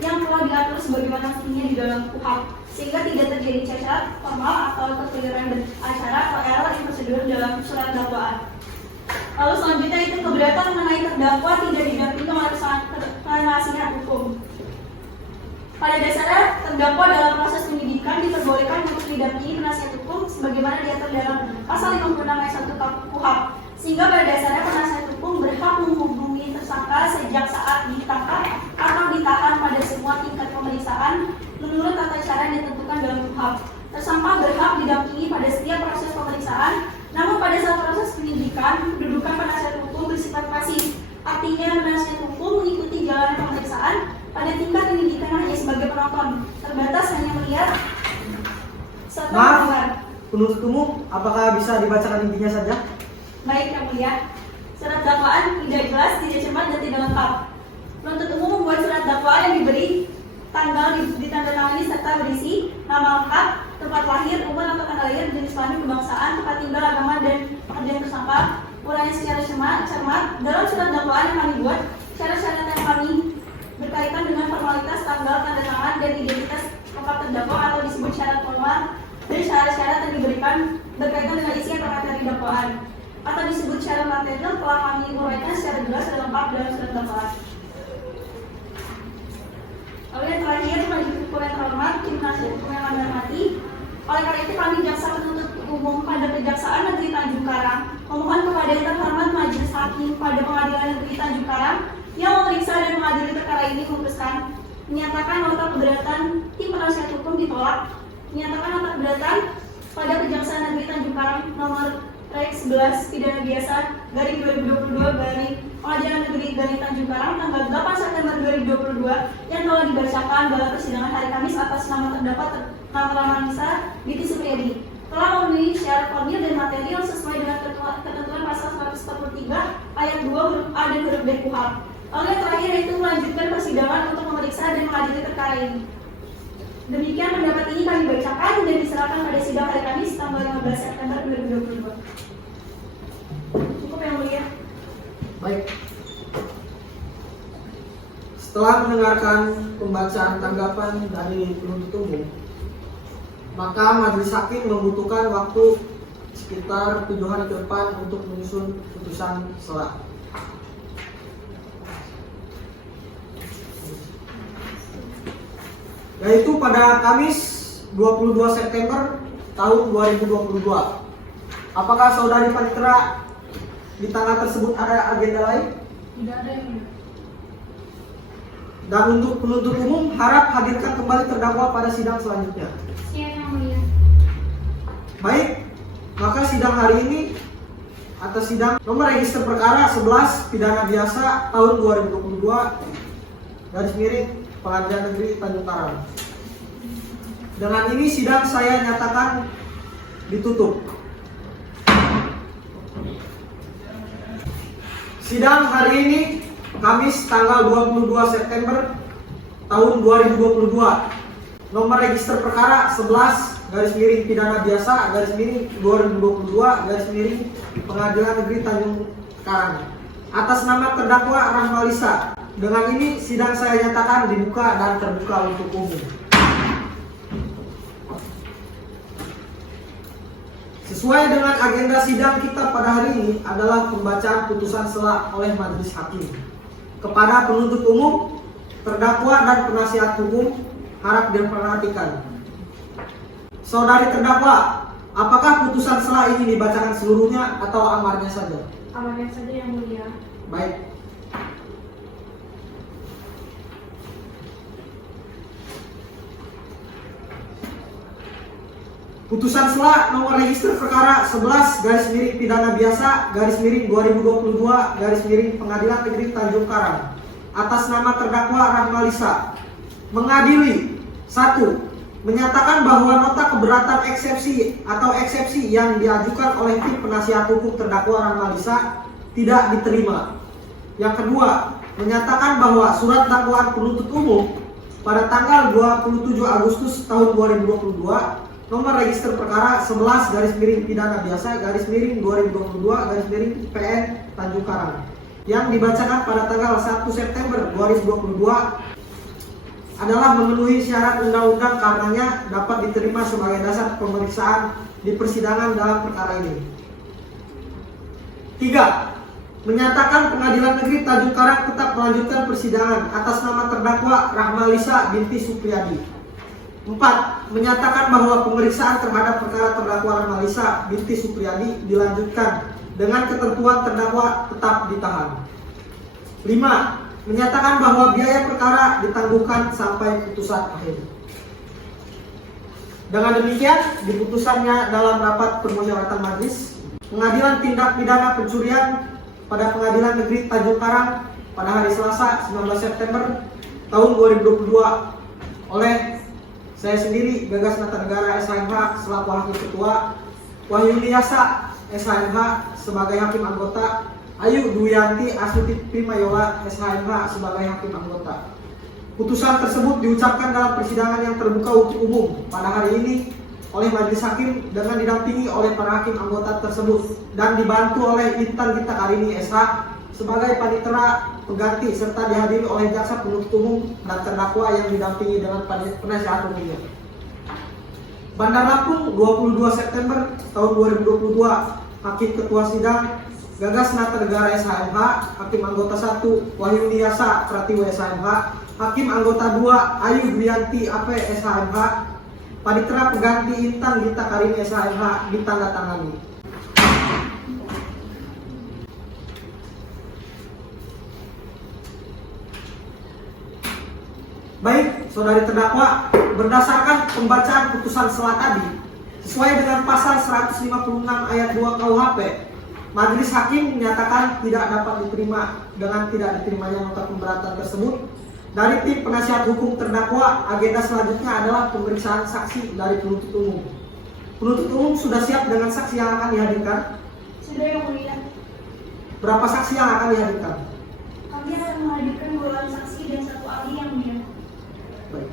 yang telah diatur sebagaimana mestinya di dalam KUHP, sehingga tidak terjadi cacat formal atau kekeliruan beracara atau error in prosedur dalam surat dakwaan. Lalu selanjutnya itu keberatan mengenai terdakwa tidak didampingi oleh penasihat hukum. Pada dasarnya, terdakwa dalam proses penyidikan diperbolehkan untuk didampingi penasihat hukum sebagaimana diatur dalam pasal 56 ayat 1 KUHP. Sehingga pada dasarnya penasihat hukum berhak menghubungi tersangka sejak saat ditangkap atau ditahan pada semua tingkat pemeriksaan menurut tata cara yang ditentukan dalam KUHP. Tersangka berhak didampingi pada setiap proses pemeriksaan, namun pada saat proses penyidikan, kedudukan penasihat hukum bersifat pasif. Artinya penasihat hukum mengikuti jalannya pemeriksaan pada tingkat penyidikan hanya sebagai penonton, terbatas hanya melihat serta mendengar. Penuntut umum, apakah bisa dibacakan intinya saja? Baik, Yang Mulia. Surat dakwaan tidak jelas, tidak cermat, dan tidak lengkap. Penuntut umum membuat surat dakwaan yang diberi tanggal ditandatangani serta berisi nama lengkap, tempat lahir, umur atau tanggal lahir, jenis kelamin, kebangsaan, tempat tinggal, agama, dan pekerjaan tersangka. Uraian secara cermat dalam surat dakwaan yang kami buat. Syarat-syarat yang kami berkaitan dengan formalitas tanggal tanda tangan dan identitas tempat terdakwa atau disebut syarat formal, dan syarat-syarat yang diberikan berkaitan dengan isi atau materi dakwaan atau disebut syarat material telah kami uraikan secara jelas dan lengkap dalam surat dakwaan. Lalu yang terakhir, majelis hukum yang terhormat, tim penasihat hukum yang kami hormati. Oleh karena itu kami jaksa penuntut umum pada Kejaksaan Negeri Tanjung Karang memohon kepada yang terhormat majelis hakim pada Pengadilan Negeri Tanjung Karang yang memeriksa dan mengadili perkara ini memutuskan menyatakan nota keberatan tim penasihat hukum ditolak, menyatakan nota keberatan pada Kejaksaan Negeri Tanjung Karang nomor Rek 11 pidana biasa garing 2022 garing Pengadilan Negeri garing Tanjung Karang tanggal 8 September 2022 yang telah dibacakan dalam persidangan hari Kamis atas nama terdakwa Rahmanisa Binti Supriyadi telah memenuhi syarat formil dan material sesuai dengan ketentuan pasal 143 ayat 2 huruf A dan huruf B KUHP. Lalu yang terakhir yaitu melanjutkan persidangan untuk memeriksa dan mengadili perkara ini. Demikian pendapat ini kami bacakan dan diserahkan pada sidang hari Kamis tanggal 15 September 2022. Cukup, Yang Mulia. Baik. Setelah mendengarkan pembacaan tanggapan dari penuntut umum, maka majelis hakim membutuhkan waktu sekitar 7 hari ke depan untuk menyusun putusan sela. Yaitu pada Kamis 22 September tahun 2022. Apakah saudari Panitera di tanggal tersebut ada agenda lain? Tidak ada yang mulia. Dan untuk penuntut umum harap hadirkan kembali terdakwa pada sidang selanjutnya. Siap yang mulia. Baik, maka sidang hari ini atas sidang nomor register perkara 11 pidana biasa tahun 2022 garis miring Pengadilan Negeri Tanjung Karang. Dengan ini sidang saya nyatakan ditutup. Sidang hari ini Kamis tanggal 22 September tahun 2022. Nomor register perkara 11 garis miring pidana biasa garis miring 2022 garis miring Pengadilan Negeri Tanjung Karang. Atas nama terdakwa Rahmalisa. Dengan ini sidang saya nyatakan dibuka dan terbuka untuk umum. Sesuai dengan agenda sidang kita pada hari ini adalah pembacaan putusan sela oleh majelis hakim. Kepada penuntut umum, terdakwa dan penasihat hukum harap diperhatikan. Saudari terdakwa, apakah putusan sela ini dibacakan seluruhnya atau amarnya saja? Amarnya saja yang mulia. Baik. Putusan sela nomor register perkara 11 garis miring pidana biasa garis miring 2022 garis miring Pengadilan Negeri Tanjung Karang atas nama terdakwa Rahmalisa mengadili 1. Menyatakan bahwa nota keberatan eksepsi atau eksepsi yang diajukan oleh tim penasihat hukum terdakwa Rahmalisa tidak diterima. Yang kedua, menyatakan bahwa surat dakwaan penuntut umum pada tanggal 27 Agustus tahun 2022 nomor register perkara 11 garis miring pidana biasa garis miring 2022 garis miring PN Tanjung Karang yang dibacakan pada tanggal 1 September 2022 adalah memenuhi syarat undang-undang karenanya dapat diterima sebagai dasar pemeriksaan di persidangan dalam perkara ini. 3. Menyatakan Pengadilan Negeri Tanjung Karang tetap melanjutkan persidangan atas nama terdakwa Rahmalisa binti Supriyadi. 4. Menyatakan bahwa pemeriksaan terhadap perkara terdakwa Rahmalisa binti Supriyadi dilanjutkan dengan ketentuan terdakwa tetap ditahan. 5. Menyatakan bahwa biaya perkara ditangguhkan sampai putusan akhir. Dengan demikian, di putusannya dalam rapat permusyawaratan majelis, Pengadilan Tindak Pidana Pencurian pada Pengadilan Negeri Tanjung Karang pada hari Selasa 19 September tahun 2022 oleh saya sendiri, Gagas Nata Negara SHMH selaku Hakim Ketua, Wahyu Yasa SHMH sebagai Hakim Anggota, Ayu Duyanti Astuti Primayola SHMH sebagai Hakim Anggota. Putusan tersebut diucapkan dalam persidangan yang terbuka untuk umum pada hari ini oleh majelis hakim dengan didampingi oleh para hakim anggota tersebut dan dibantu oleh Intan Gita Karini SH sebagai panitera pengganti serta dihadiri oleh jaksa penuntut umum dan terdakwa yang didampingi dengan penasihat hukumnya. Bandar Lampung 22 September tahun 2022. Hakim Ketua Sidang Gagas Nata Negara SHMH, Hakim Anggota 1 Wahyu Yasa Pratiwi SHMH, Hakim Anggota 2 Ayu Duyanti AP SHMH, panitera pengganti Intan Gita Karini SHMH ditandatangani. Baik, saudari terdakwa, berdasarkan pembacaan putusan sela tadi, sesuai dengan pasal 156 ayat 2 KUHP, majelis hakim menyatakan tidak dapat diterima dengan tidak diterimanya nota keberatan tersebut. Dari tim penasihat hukum terdakwa, agenda selanjutnya adalah pemeriksaan saksi dari penuntut umum. Penuntut umum sudah siap dengan saksi yang akan dihadirkan? Sudah yang mulia. Berapa saksi yang akan dihadirkan? Kami akan menghadirkan 2 orang saksi dan 1 ahli yang mulia. Baik.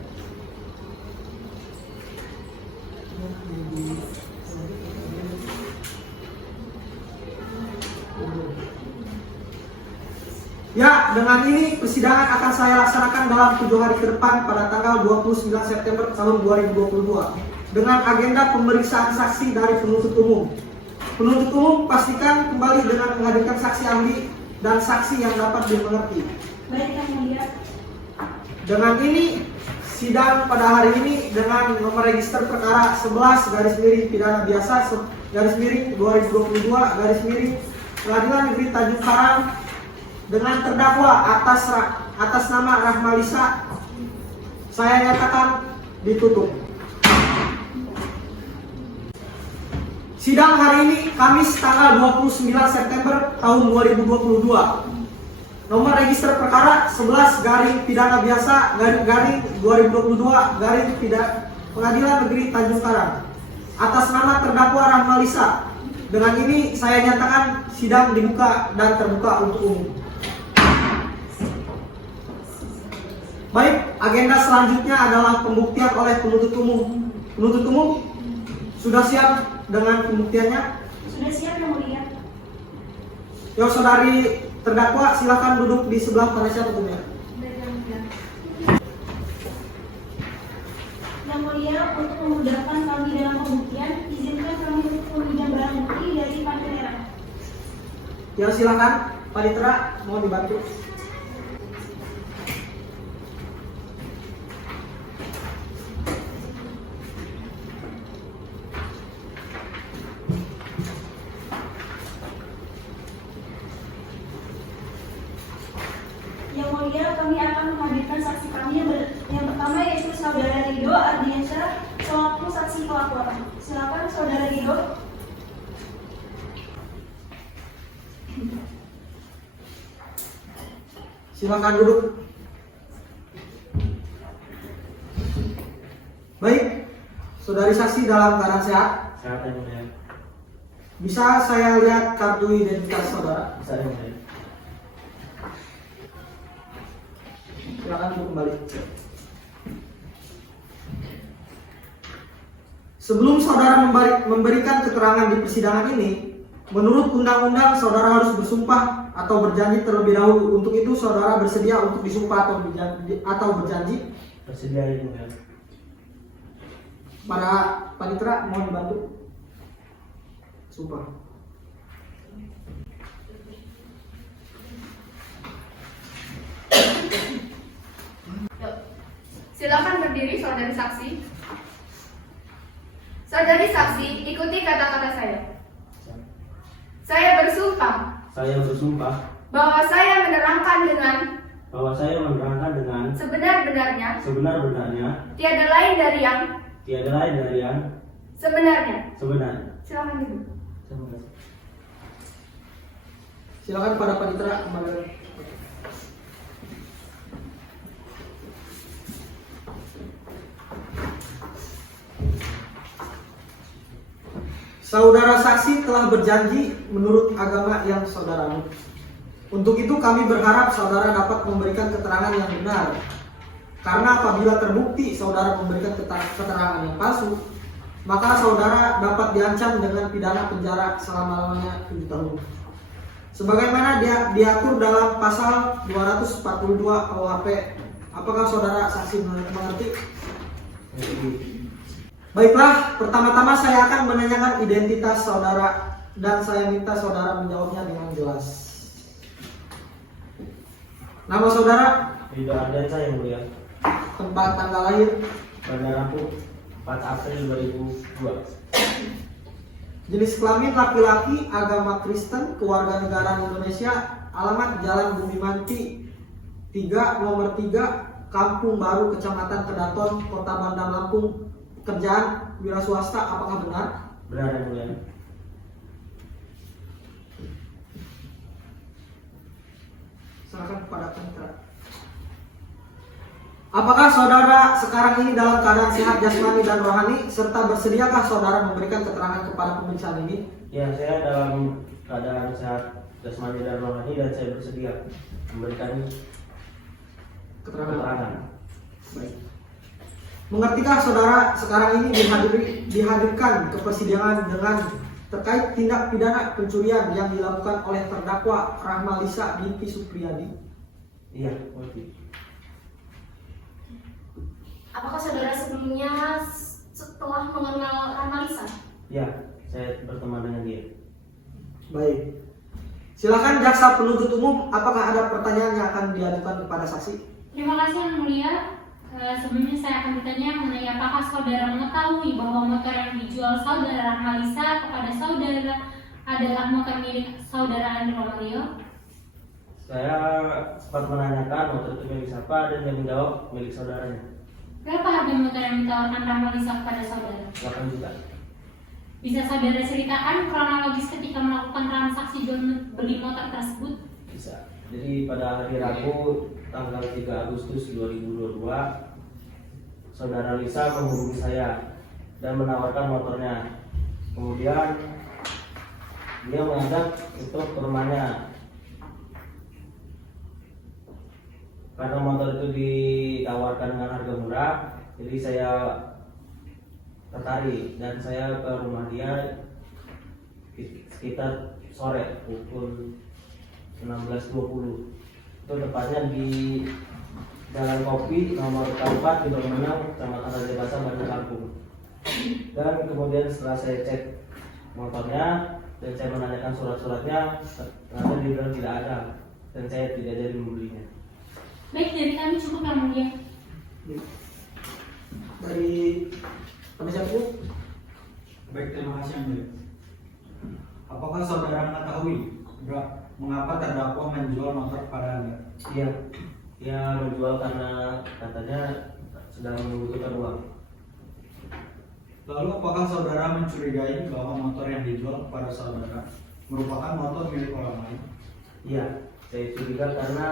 Ya, dengan ini persidangan akan saya laksanakan dalam 7 hari ke depan pada tanggal 29 September tahun 2022 dengan agenda pemeriksaan saksi dari penuntut umum. Penuntut umum pastikan kembali dengan menghadirkan saksi ahli dan saksi yang dapat dimengerti. Baik Yang Mulia. Dengan ini sidang pada hari ini dengan nomor register perkara 11 pidana biasa 2022 Pengadilan Negeri Tanjung Karang dengan terdakwa atas nama Rahmalisa, saya nyatakan ditutup. Sidang hari ini Kamis tanggal 29 September tahun 2022. Nomor register perkara 11 pidana biasa 2022 Pengadilan Negeri Tanjung Karang atas nama terdakwa Rahmalisa. Dengan ini saya nyatakan sidang dibuka dan terbuka untuk umum. Baik, agenda selanjutnya adalah pembuktian oleh penuntut umum. Penuntut umum sudah siap dengan pembuktiannya? Sudah siap Yang Mulia. Ya, saudari terdakwa silakan duduk di sebelah penasihat hukumnya. Baik Yang Mulia. Yang Mulia, untuk memudahkan kami dalam pembuktian, izinkan kami untuk meminjam barang bukti dari Panitera. Ya, silakan Panitera, mau dibantu. Yang Mulia, kami akan menghadirkan saksi kami yang pertama yaitu Saudara Ridho Ardiansyah selaku saksi pelapor. Silakan Saudara Ridho. Silakan duduk. Baik, saudari saksi dalam keadaan sehat. Sehat Yang Mulia. Bisa saya lihat kartu identitas saudara? Bisa Yang Mulia. Silakan duduk kembali. Sebelum saudara memberikan keterangan di persidangan ini, menurut undang-undang saudara harus bersumpah atau berjanji terlebih dahulu. Untuk itu saudara bersedia untuk disumpah atau berjanji? Bersedia Yang Mulia. Para panitera mohon dibantu. Sumpah. Silakan berdiri saudari saksi. Saudari saksi, ikuti kata-kata saya. Saya bersumpah Saya bersumpah bahwa saya menerangkan dengan sebenar-benarnya tiada lain dari yang sebenarnya. Silakan duduk. Terima kasih. Silakan para panitera kembali. Saudara saksi telah berjanji menurut agama yang saudara anut. Untuk itu kami berharap saudara dapat memberikan keterangan yang benar. Karena apabila terbukti saudara memberikan keterangan yang palsu, maka saudara dapat diancam dengan pidana penjara selama-lamanya 7 tahun. Sebagaimana diatur dalam pasal 242 KUHP. Apakah saudara saksi mengerti? Baiklah, pertama-tama saya akan menanyakan identitas saudara dan saya minta saudara menjawabnya dengan jelas. Nama saudara? Ridho Ardiansyah Yang Mulia. Tempat tanggal lahir? Bandar Lampung 4 April 2002. Jenis kelamin laki-laki, agama Kristen, kewarganegaraan Indonesia, alamat Jalan Bumimanti 3 nomor 3 Kampung Baru, Kecamatan Kedaton, Kota Bandar Lampung. Pekerjaan wira swasta, apakah benar? Benar Yang Mulia. Silakan kepada panitera. Apakah saudara sekarang ini dalam keadaan sehat jasmani dan rohani serta bersediakah saudara memberikan keterangan kepada pemeriksaan ini? Ya, saya dalam keadaan sehat jasmani dan rohani dan saya bersedia memberikan keterangan. Baik. Mengertikah saudara sekarang ini dihadirkan ke persidangan dengan terkait tindak pidana pencurian yang dilakukan oleh terdakwa Rahmalisa binti Supriyadi? Iya, mengerti. Apakah saudara sebelumnya setelah mengenal Rahmalisa? Iya, saya berteman dengan dia. Baik. Silakan jaksa penuntut umum, apakah ada pertanyaan yang akan diajukan kepada saksi? Terima kasih Yang Mulia. Sebelumnya saya akan bertanya mengenai apakah saudara mengetahui bahwa motor yang dijual saudara Rahmalisa kepada saudara adalah motor milik saudara Andri Romario? Saya sempat menanyakan motor itu milik siapa dan dia menjawab milik saudaranya. Berapa harga motor yang ditawarkan Rahmalisa kepada saudara? 8 juta. Bisa saudara ceritakan kronologis ketika melakukan transaksi jual beli motor tersebut? Bisa. Jadi pada hari Rabu tanggal 3 Agustus 2022, saudara Lisa menghubungi saya dan menawarkan motornya. Kemudian dia mengajak untuk ke rumahnya. Karena motor itu ditawarkan dengan harga murah, jadi saya tertarik dan saya ke rumah dia sekitar sore pukul 16.20. Itu tepatnya di Jalan Kopi nomor 4 di Menang, Kecamatan Raja Basa, Bandar Lampung. Dan kemudian setelah saya cek motornya dan saya menanyakan surat-suratnya, ternyata dibilang tidak ada dan saya tidak jadi membelinya. Baik, dari kami cukup Yang Mulia. Dari penasihat hukum? Baik, terima kasih Yang Mulia. Apakah saudara mengetahui mengapa terdakwa menjual motor pada Anda? Iya, dia menjual karena katanya sedang membutuhkan uang. Lalu apakah saudara mencurigai bahwa motor yang dijual kepada saudara merupakan motor milik orang lain? Iya, saya curiga karena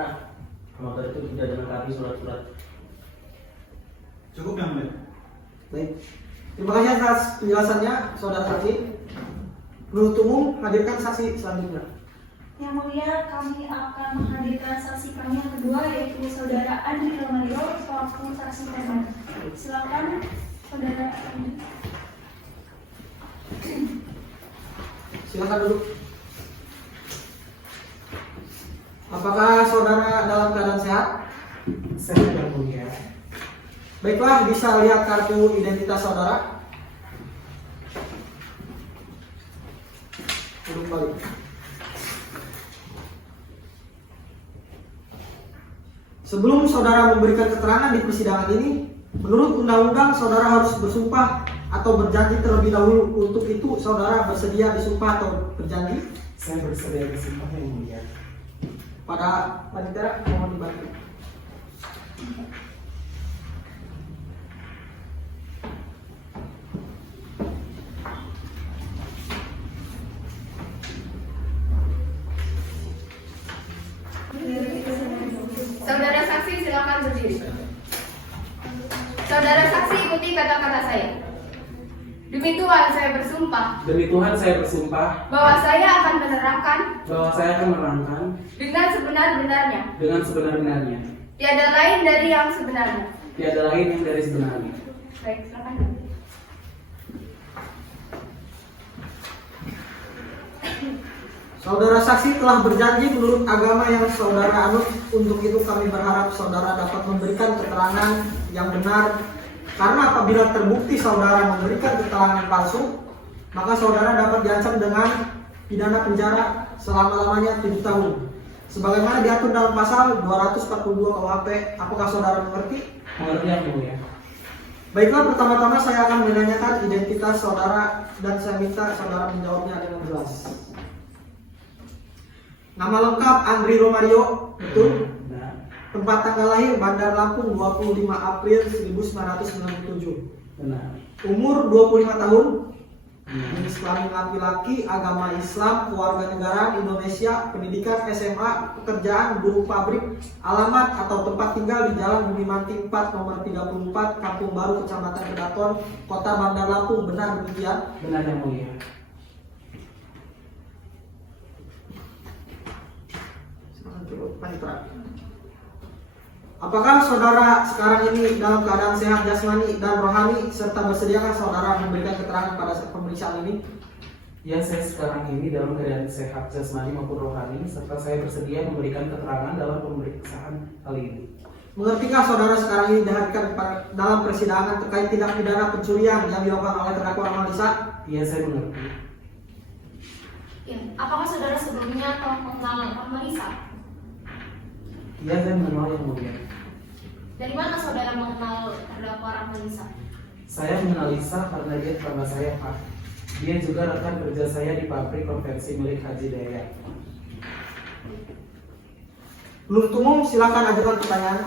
motor itu tidak dilengkapi surat-surat. Cukup Yang Mulia. Baik. Terima kasih atas penjelasannya, saudara saksi. Penuntut umum, hadirkan saksi selanjutnya. Yang Mulia, kami akan menghadirkan saksi kami yang kedua, yaitu saudara Andri Romario selaku saksi korban. Silakan saudara Andri. Silakan duduk. Apakah saudara dalam keadaan sehat? Sehat Yang Mulia. Baiklah, bisa lihat kartu identitas saudara. Duduk balik. Sebelum saudara memberikan keterangan di persidangan ini, menurut undang-undang saudara harus bersumpah atau berjanji terlebih dahulu. Untuk itu saudara bersedia disumpah atau berjanji? Saya bersedia bersumpah Yang Mulia. Pada panitia mohon dibantu. Saudara saksi silakan berdiri. Saudara saksi ikuti kata-kata saya. Demi Tuhan saya bersumpah Demi Tuhan saya bersumpah bahwa saya akan menerangkan bahwa saya akan menerangkan dengan sebenar-benarnya, dengan sebenar-benarnya, tiada lain dari yang sebenarnya. tiada lain yang dari sebenarnya. Baik, silakan. Saudara saksi telah berjanji menurut agama yang saudara anut. Untuk itu kami berharap saudara dapat memberikan keterangan yang benar. Karena apabila terbukti saudara memberikan keterangan palsu, maka saudara dapat diancam dengan pidana penjara selama-lamanya 7 tahun. Sebagaimana diatur dalam pasal 242 KUHP. Apakah saudara mengerti? Mengerti Yang Mulia. Baiklah, pertama-tama saya akan menanyakan identitas saudara dan saya minta saudara menjawabnya dengan jelas. Nama lengkap Andri Romario, betul? Benar. Tempat tanggal lahir Bandar Lampung 25 April 1997. Benar. Umur 25 tahun. Benar. Jenis kelamin laki-laki, agama Islam, kewarganegaraan Indonesia, pendidikan SMA, pekerjaan buruh pabrik, alamat atau tempat tinggal di Jalan Bumi Manti 4 nomor 34, Kampung Baru, Kecamatan Kedaton, Kota Bandar Lampung. Benar demikian? Benar Yang Mulia. Apakah saudara sekarang ini dalam keadaan sehat jasmani dan rohani serta bersediakah saudara memberikan keterangan pada pemeriksaan ini? Ya, saya sekarang ini dalam keadaan sehat jasmani maupun rohani, serta saya bersedia memberikan keterangan dalam pemeriksaan kali ini. Mengertikah saudara sekarang ini dihadirkan dalam persidangan terkait tindak pidana pencurian yang dilakukan oleh terdakwa Rahman Lisa? Ya, saya mengerti. Ya, apakah saudara sebelumnya telah mengenal Rahman Lisa? Ya, saya mengenal yang mulia. Dari mana saudara mengenal terdakwa Rahman Lisa? Saya mengenal Lisa karena dia tetangga saya, Pak. Dia juga rekan kerja saya di pabrik konveksi milik Haji Daya. Penuntut umum silakan ajukan pertanyaan.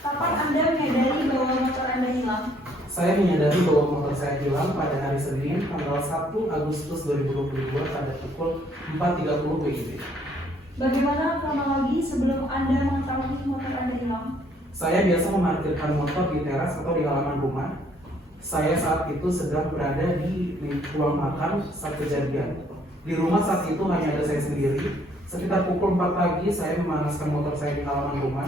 Kapan Anda menyadari bahwa motor Anda hilang? Saya menyadari bahwa motor saya hilang pada hari Senin, tanggal 1 Agustus 2022 pada pukul 4.30 WIB. Bagaimana kronologi sebelum Anda mengetahui motor Anda hilang? Saya biasa memarkirkan motor di teras atau di halaman rumah. Saya saat itu sedang berada di ruang makan saat kejadian. Di rumah saat itu hanya ada saya sendiri. Sekitar pukul 4 pagi saya memanaskan motor saya di halaman rumah.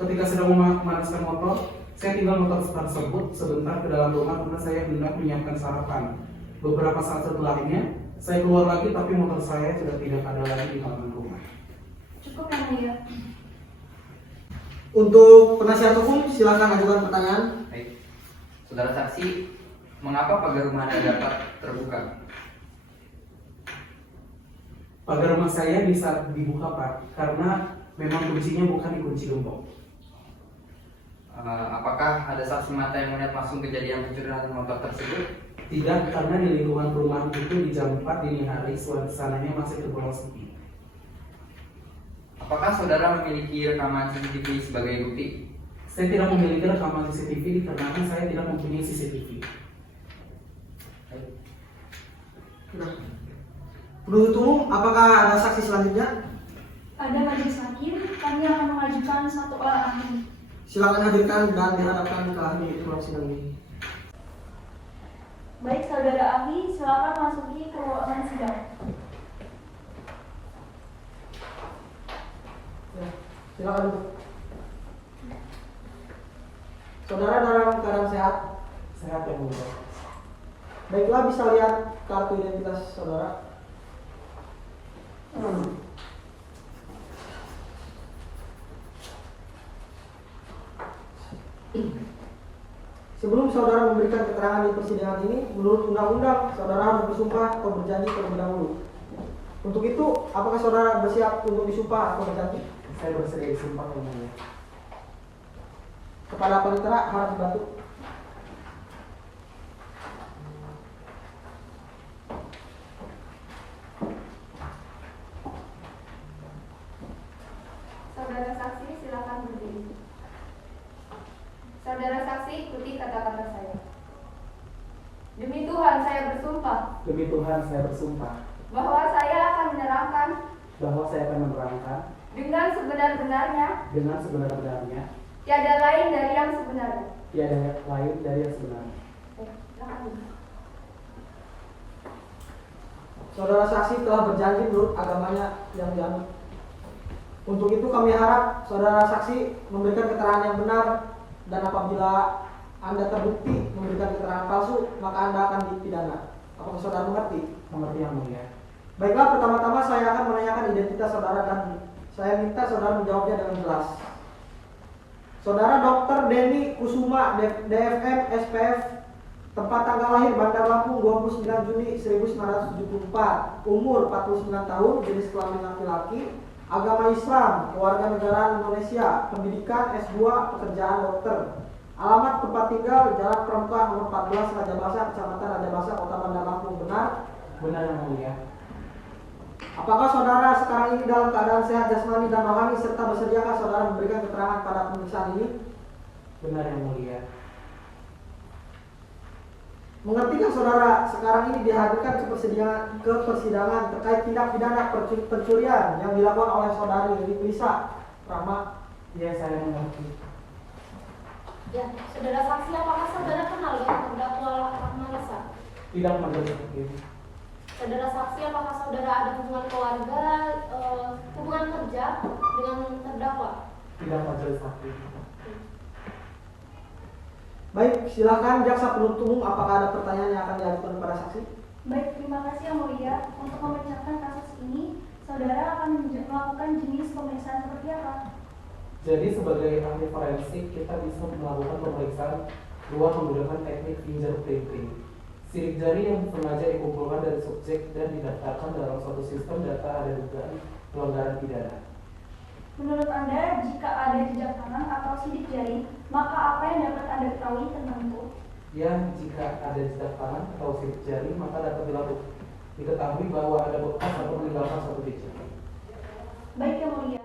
Ketika sedang memanaskan motor, saya tinggal motor tersebut sebentar ke dalam rumah karena saya hendak menyiapkan sarapan. Beberapa saat setelahnya, saya keluar lagi tapi motor saya sudah tidak ada lagi di halaman rumah. Cukup yang mulia. Untuk penasihat hukum silakan ajukan pertanyaan. Baik. Saudara saksi, mengapa pagar rumah Anda dapat terbuka? Pagar rumah saya bisa dibuka, Pak, karena memang kuncinya bukan dikunci gembok. Apakah ada saksi mata yang melihat langsung kejadian pencurian motor tersebut? Tidak, karena di lingkungan perumahan itu di jam 4 dini hari suasananya masih tergolong sepi. Apakah saudara memiliki rekaman CCTV sebagai bukti? Saya tidak memiliki rekaman CCTV dikarenakan saya tidak mempunyai CCTV. Nah, penuntut umum, apakah ada saksi selanjutnya? Pada majelis hakim, kami akan mengajukan satu orang ahli. Silakan hadirkan dan dihadapkan ke ahli di ruang sidang ini. Baik, saudara ahli, silakan masuki ke ruangan sidang. Ya, silakan duduk. Saudara dalam keadaan sehat? Sehat yang mulia. Baiklah, bisa lihat kartu identitas saudara. Sebelum saudara memberikan keterangan di persidangan ini, menurut undang-undang, saudara harus bersumpah atau berjanji terlebih dahulu. Untuk itu, apakah saudara bersiap untuk disumpah atau berjanji? Saya bersedia disumpah yang mulia. Kepada panitera harap dibantu. Saudara saksi, silakan berdiri. Saudara saksi, ikuti kata-kata saya. Demi Tuhan, saya bersumpah Demi Tuhan saya bersumpah bahwa saya akan menerangkan bahwa saya akan menerangkan dengan sebenar-benarnya, dengan sebenar-benarnya, tiada lain dari yang sebenarnya. tiada lain dari yang sebenarnya. Silakan. Saudara saksi telah berjanji menurut agamanya yang dianut. Untuk itu kami harap saudara saksi memberikan keterangan yang benar, dan apabila Anda terbukti memberikan keterangan palsu, maka Anda akan dipidana. Apakah saudara mengerti? Mengerti yang mulia. Baiklah, pertama-tama saya akan menanyakan identitas saudara dan saya minta saudara menjawabnya dengan jelas. Saudara Dr. Denny Kusuma, DFM, SPF, tempat tanggal lahir Bandar Lampung 29 Juni 1974, umur 49 tahun, jenis kelamin laki-laki, agama Islam, kewarganegaraan Indonesia, pendidikan S2, pekerjaan dokter. Alamat tempat tinggal Jalan Pramuka nomor 14 Rajabasa, Kecamatan Rajabasa, Kota Bandar Lampung. Benar? Benar yang mulia. Apakah saudara sekarang ini dalam keadaan sehat jasmani dan rohani serta bersediakah saudara memberikan keterangan pada pemeriksaan ini? Benar yang mulia. Mengertikah saudara sekarang ini dihadirkan ke persidangan terkait tindak pidana pencurian yang dilakukan oleh saudari Lisa Rahma? Ya, saya mengerti. Ya, saudara saksi, apakah saudara kenal dengan terdakwa Rahman Lisa? Tidak majelis hakim. Saudara saksi, apakah saudara ada hubungan keluarga, hubungan kerja dengan terdakwa? Tidak majelis hakim. Baik, silakan jaksa penuntut umum, apakah ada pertanyaan yang akan diajukan kepada saksi? Baik, terima kasih Yang Mulia. Untuk memecahkan kasus ini, saudara akan melakukan jenis pemeriksaan seperti apa? Jadi sebagai ahli forensik kita bisa melakukan pemeriksaan luar menggunakan teknik fingerprinting. Sidik jari yang sengaja dikumpulkan dari subjek dan didaftarkan dalam suatu sistem data ada dugaan pelanggaran pidana. Menurut Anda, jika ada jejak tangan atau sidik jari, maka apa yang dapat Anda ketahui tentang itu? Ya, jika ada jejak tangan atau sidik jari, maka dapat diketahui bahwa ada bekas atau meninggalkan suatu jejak. Baik Yang Mulia.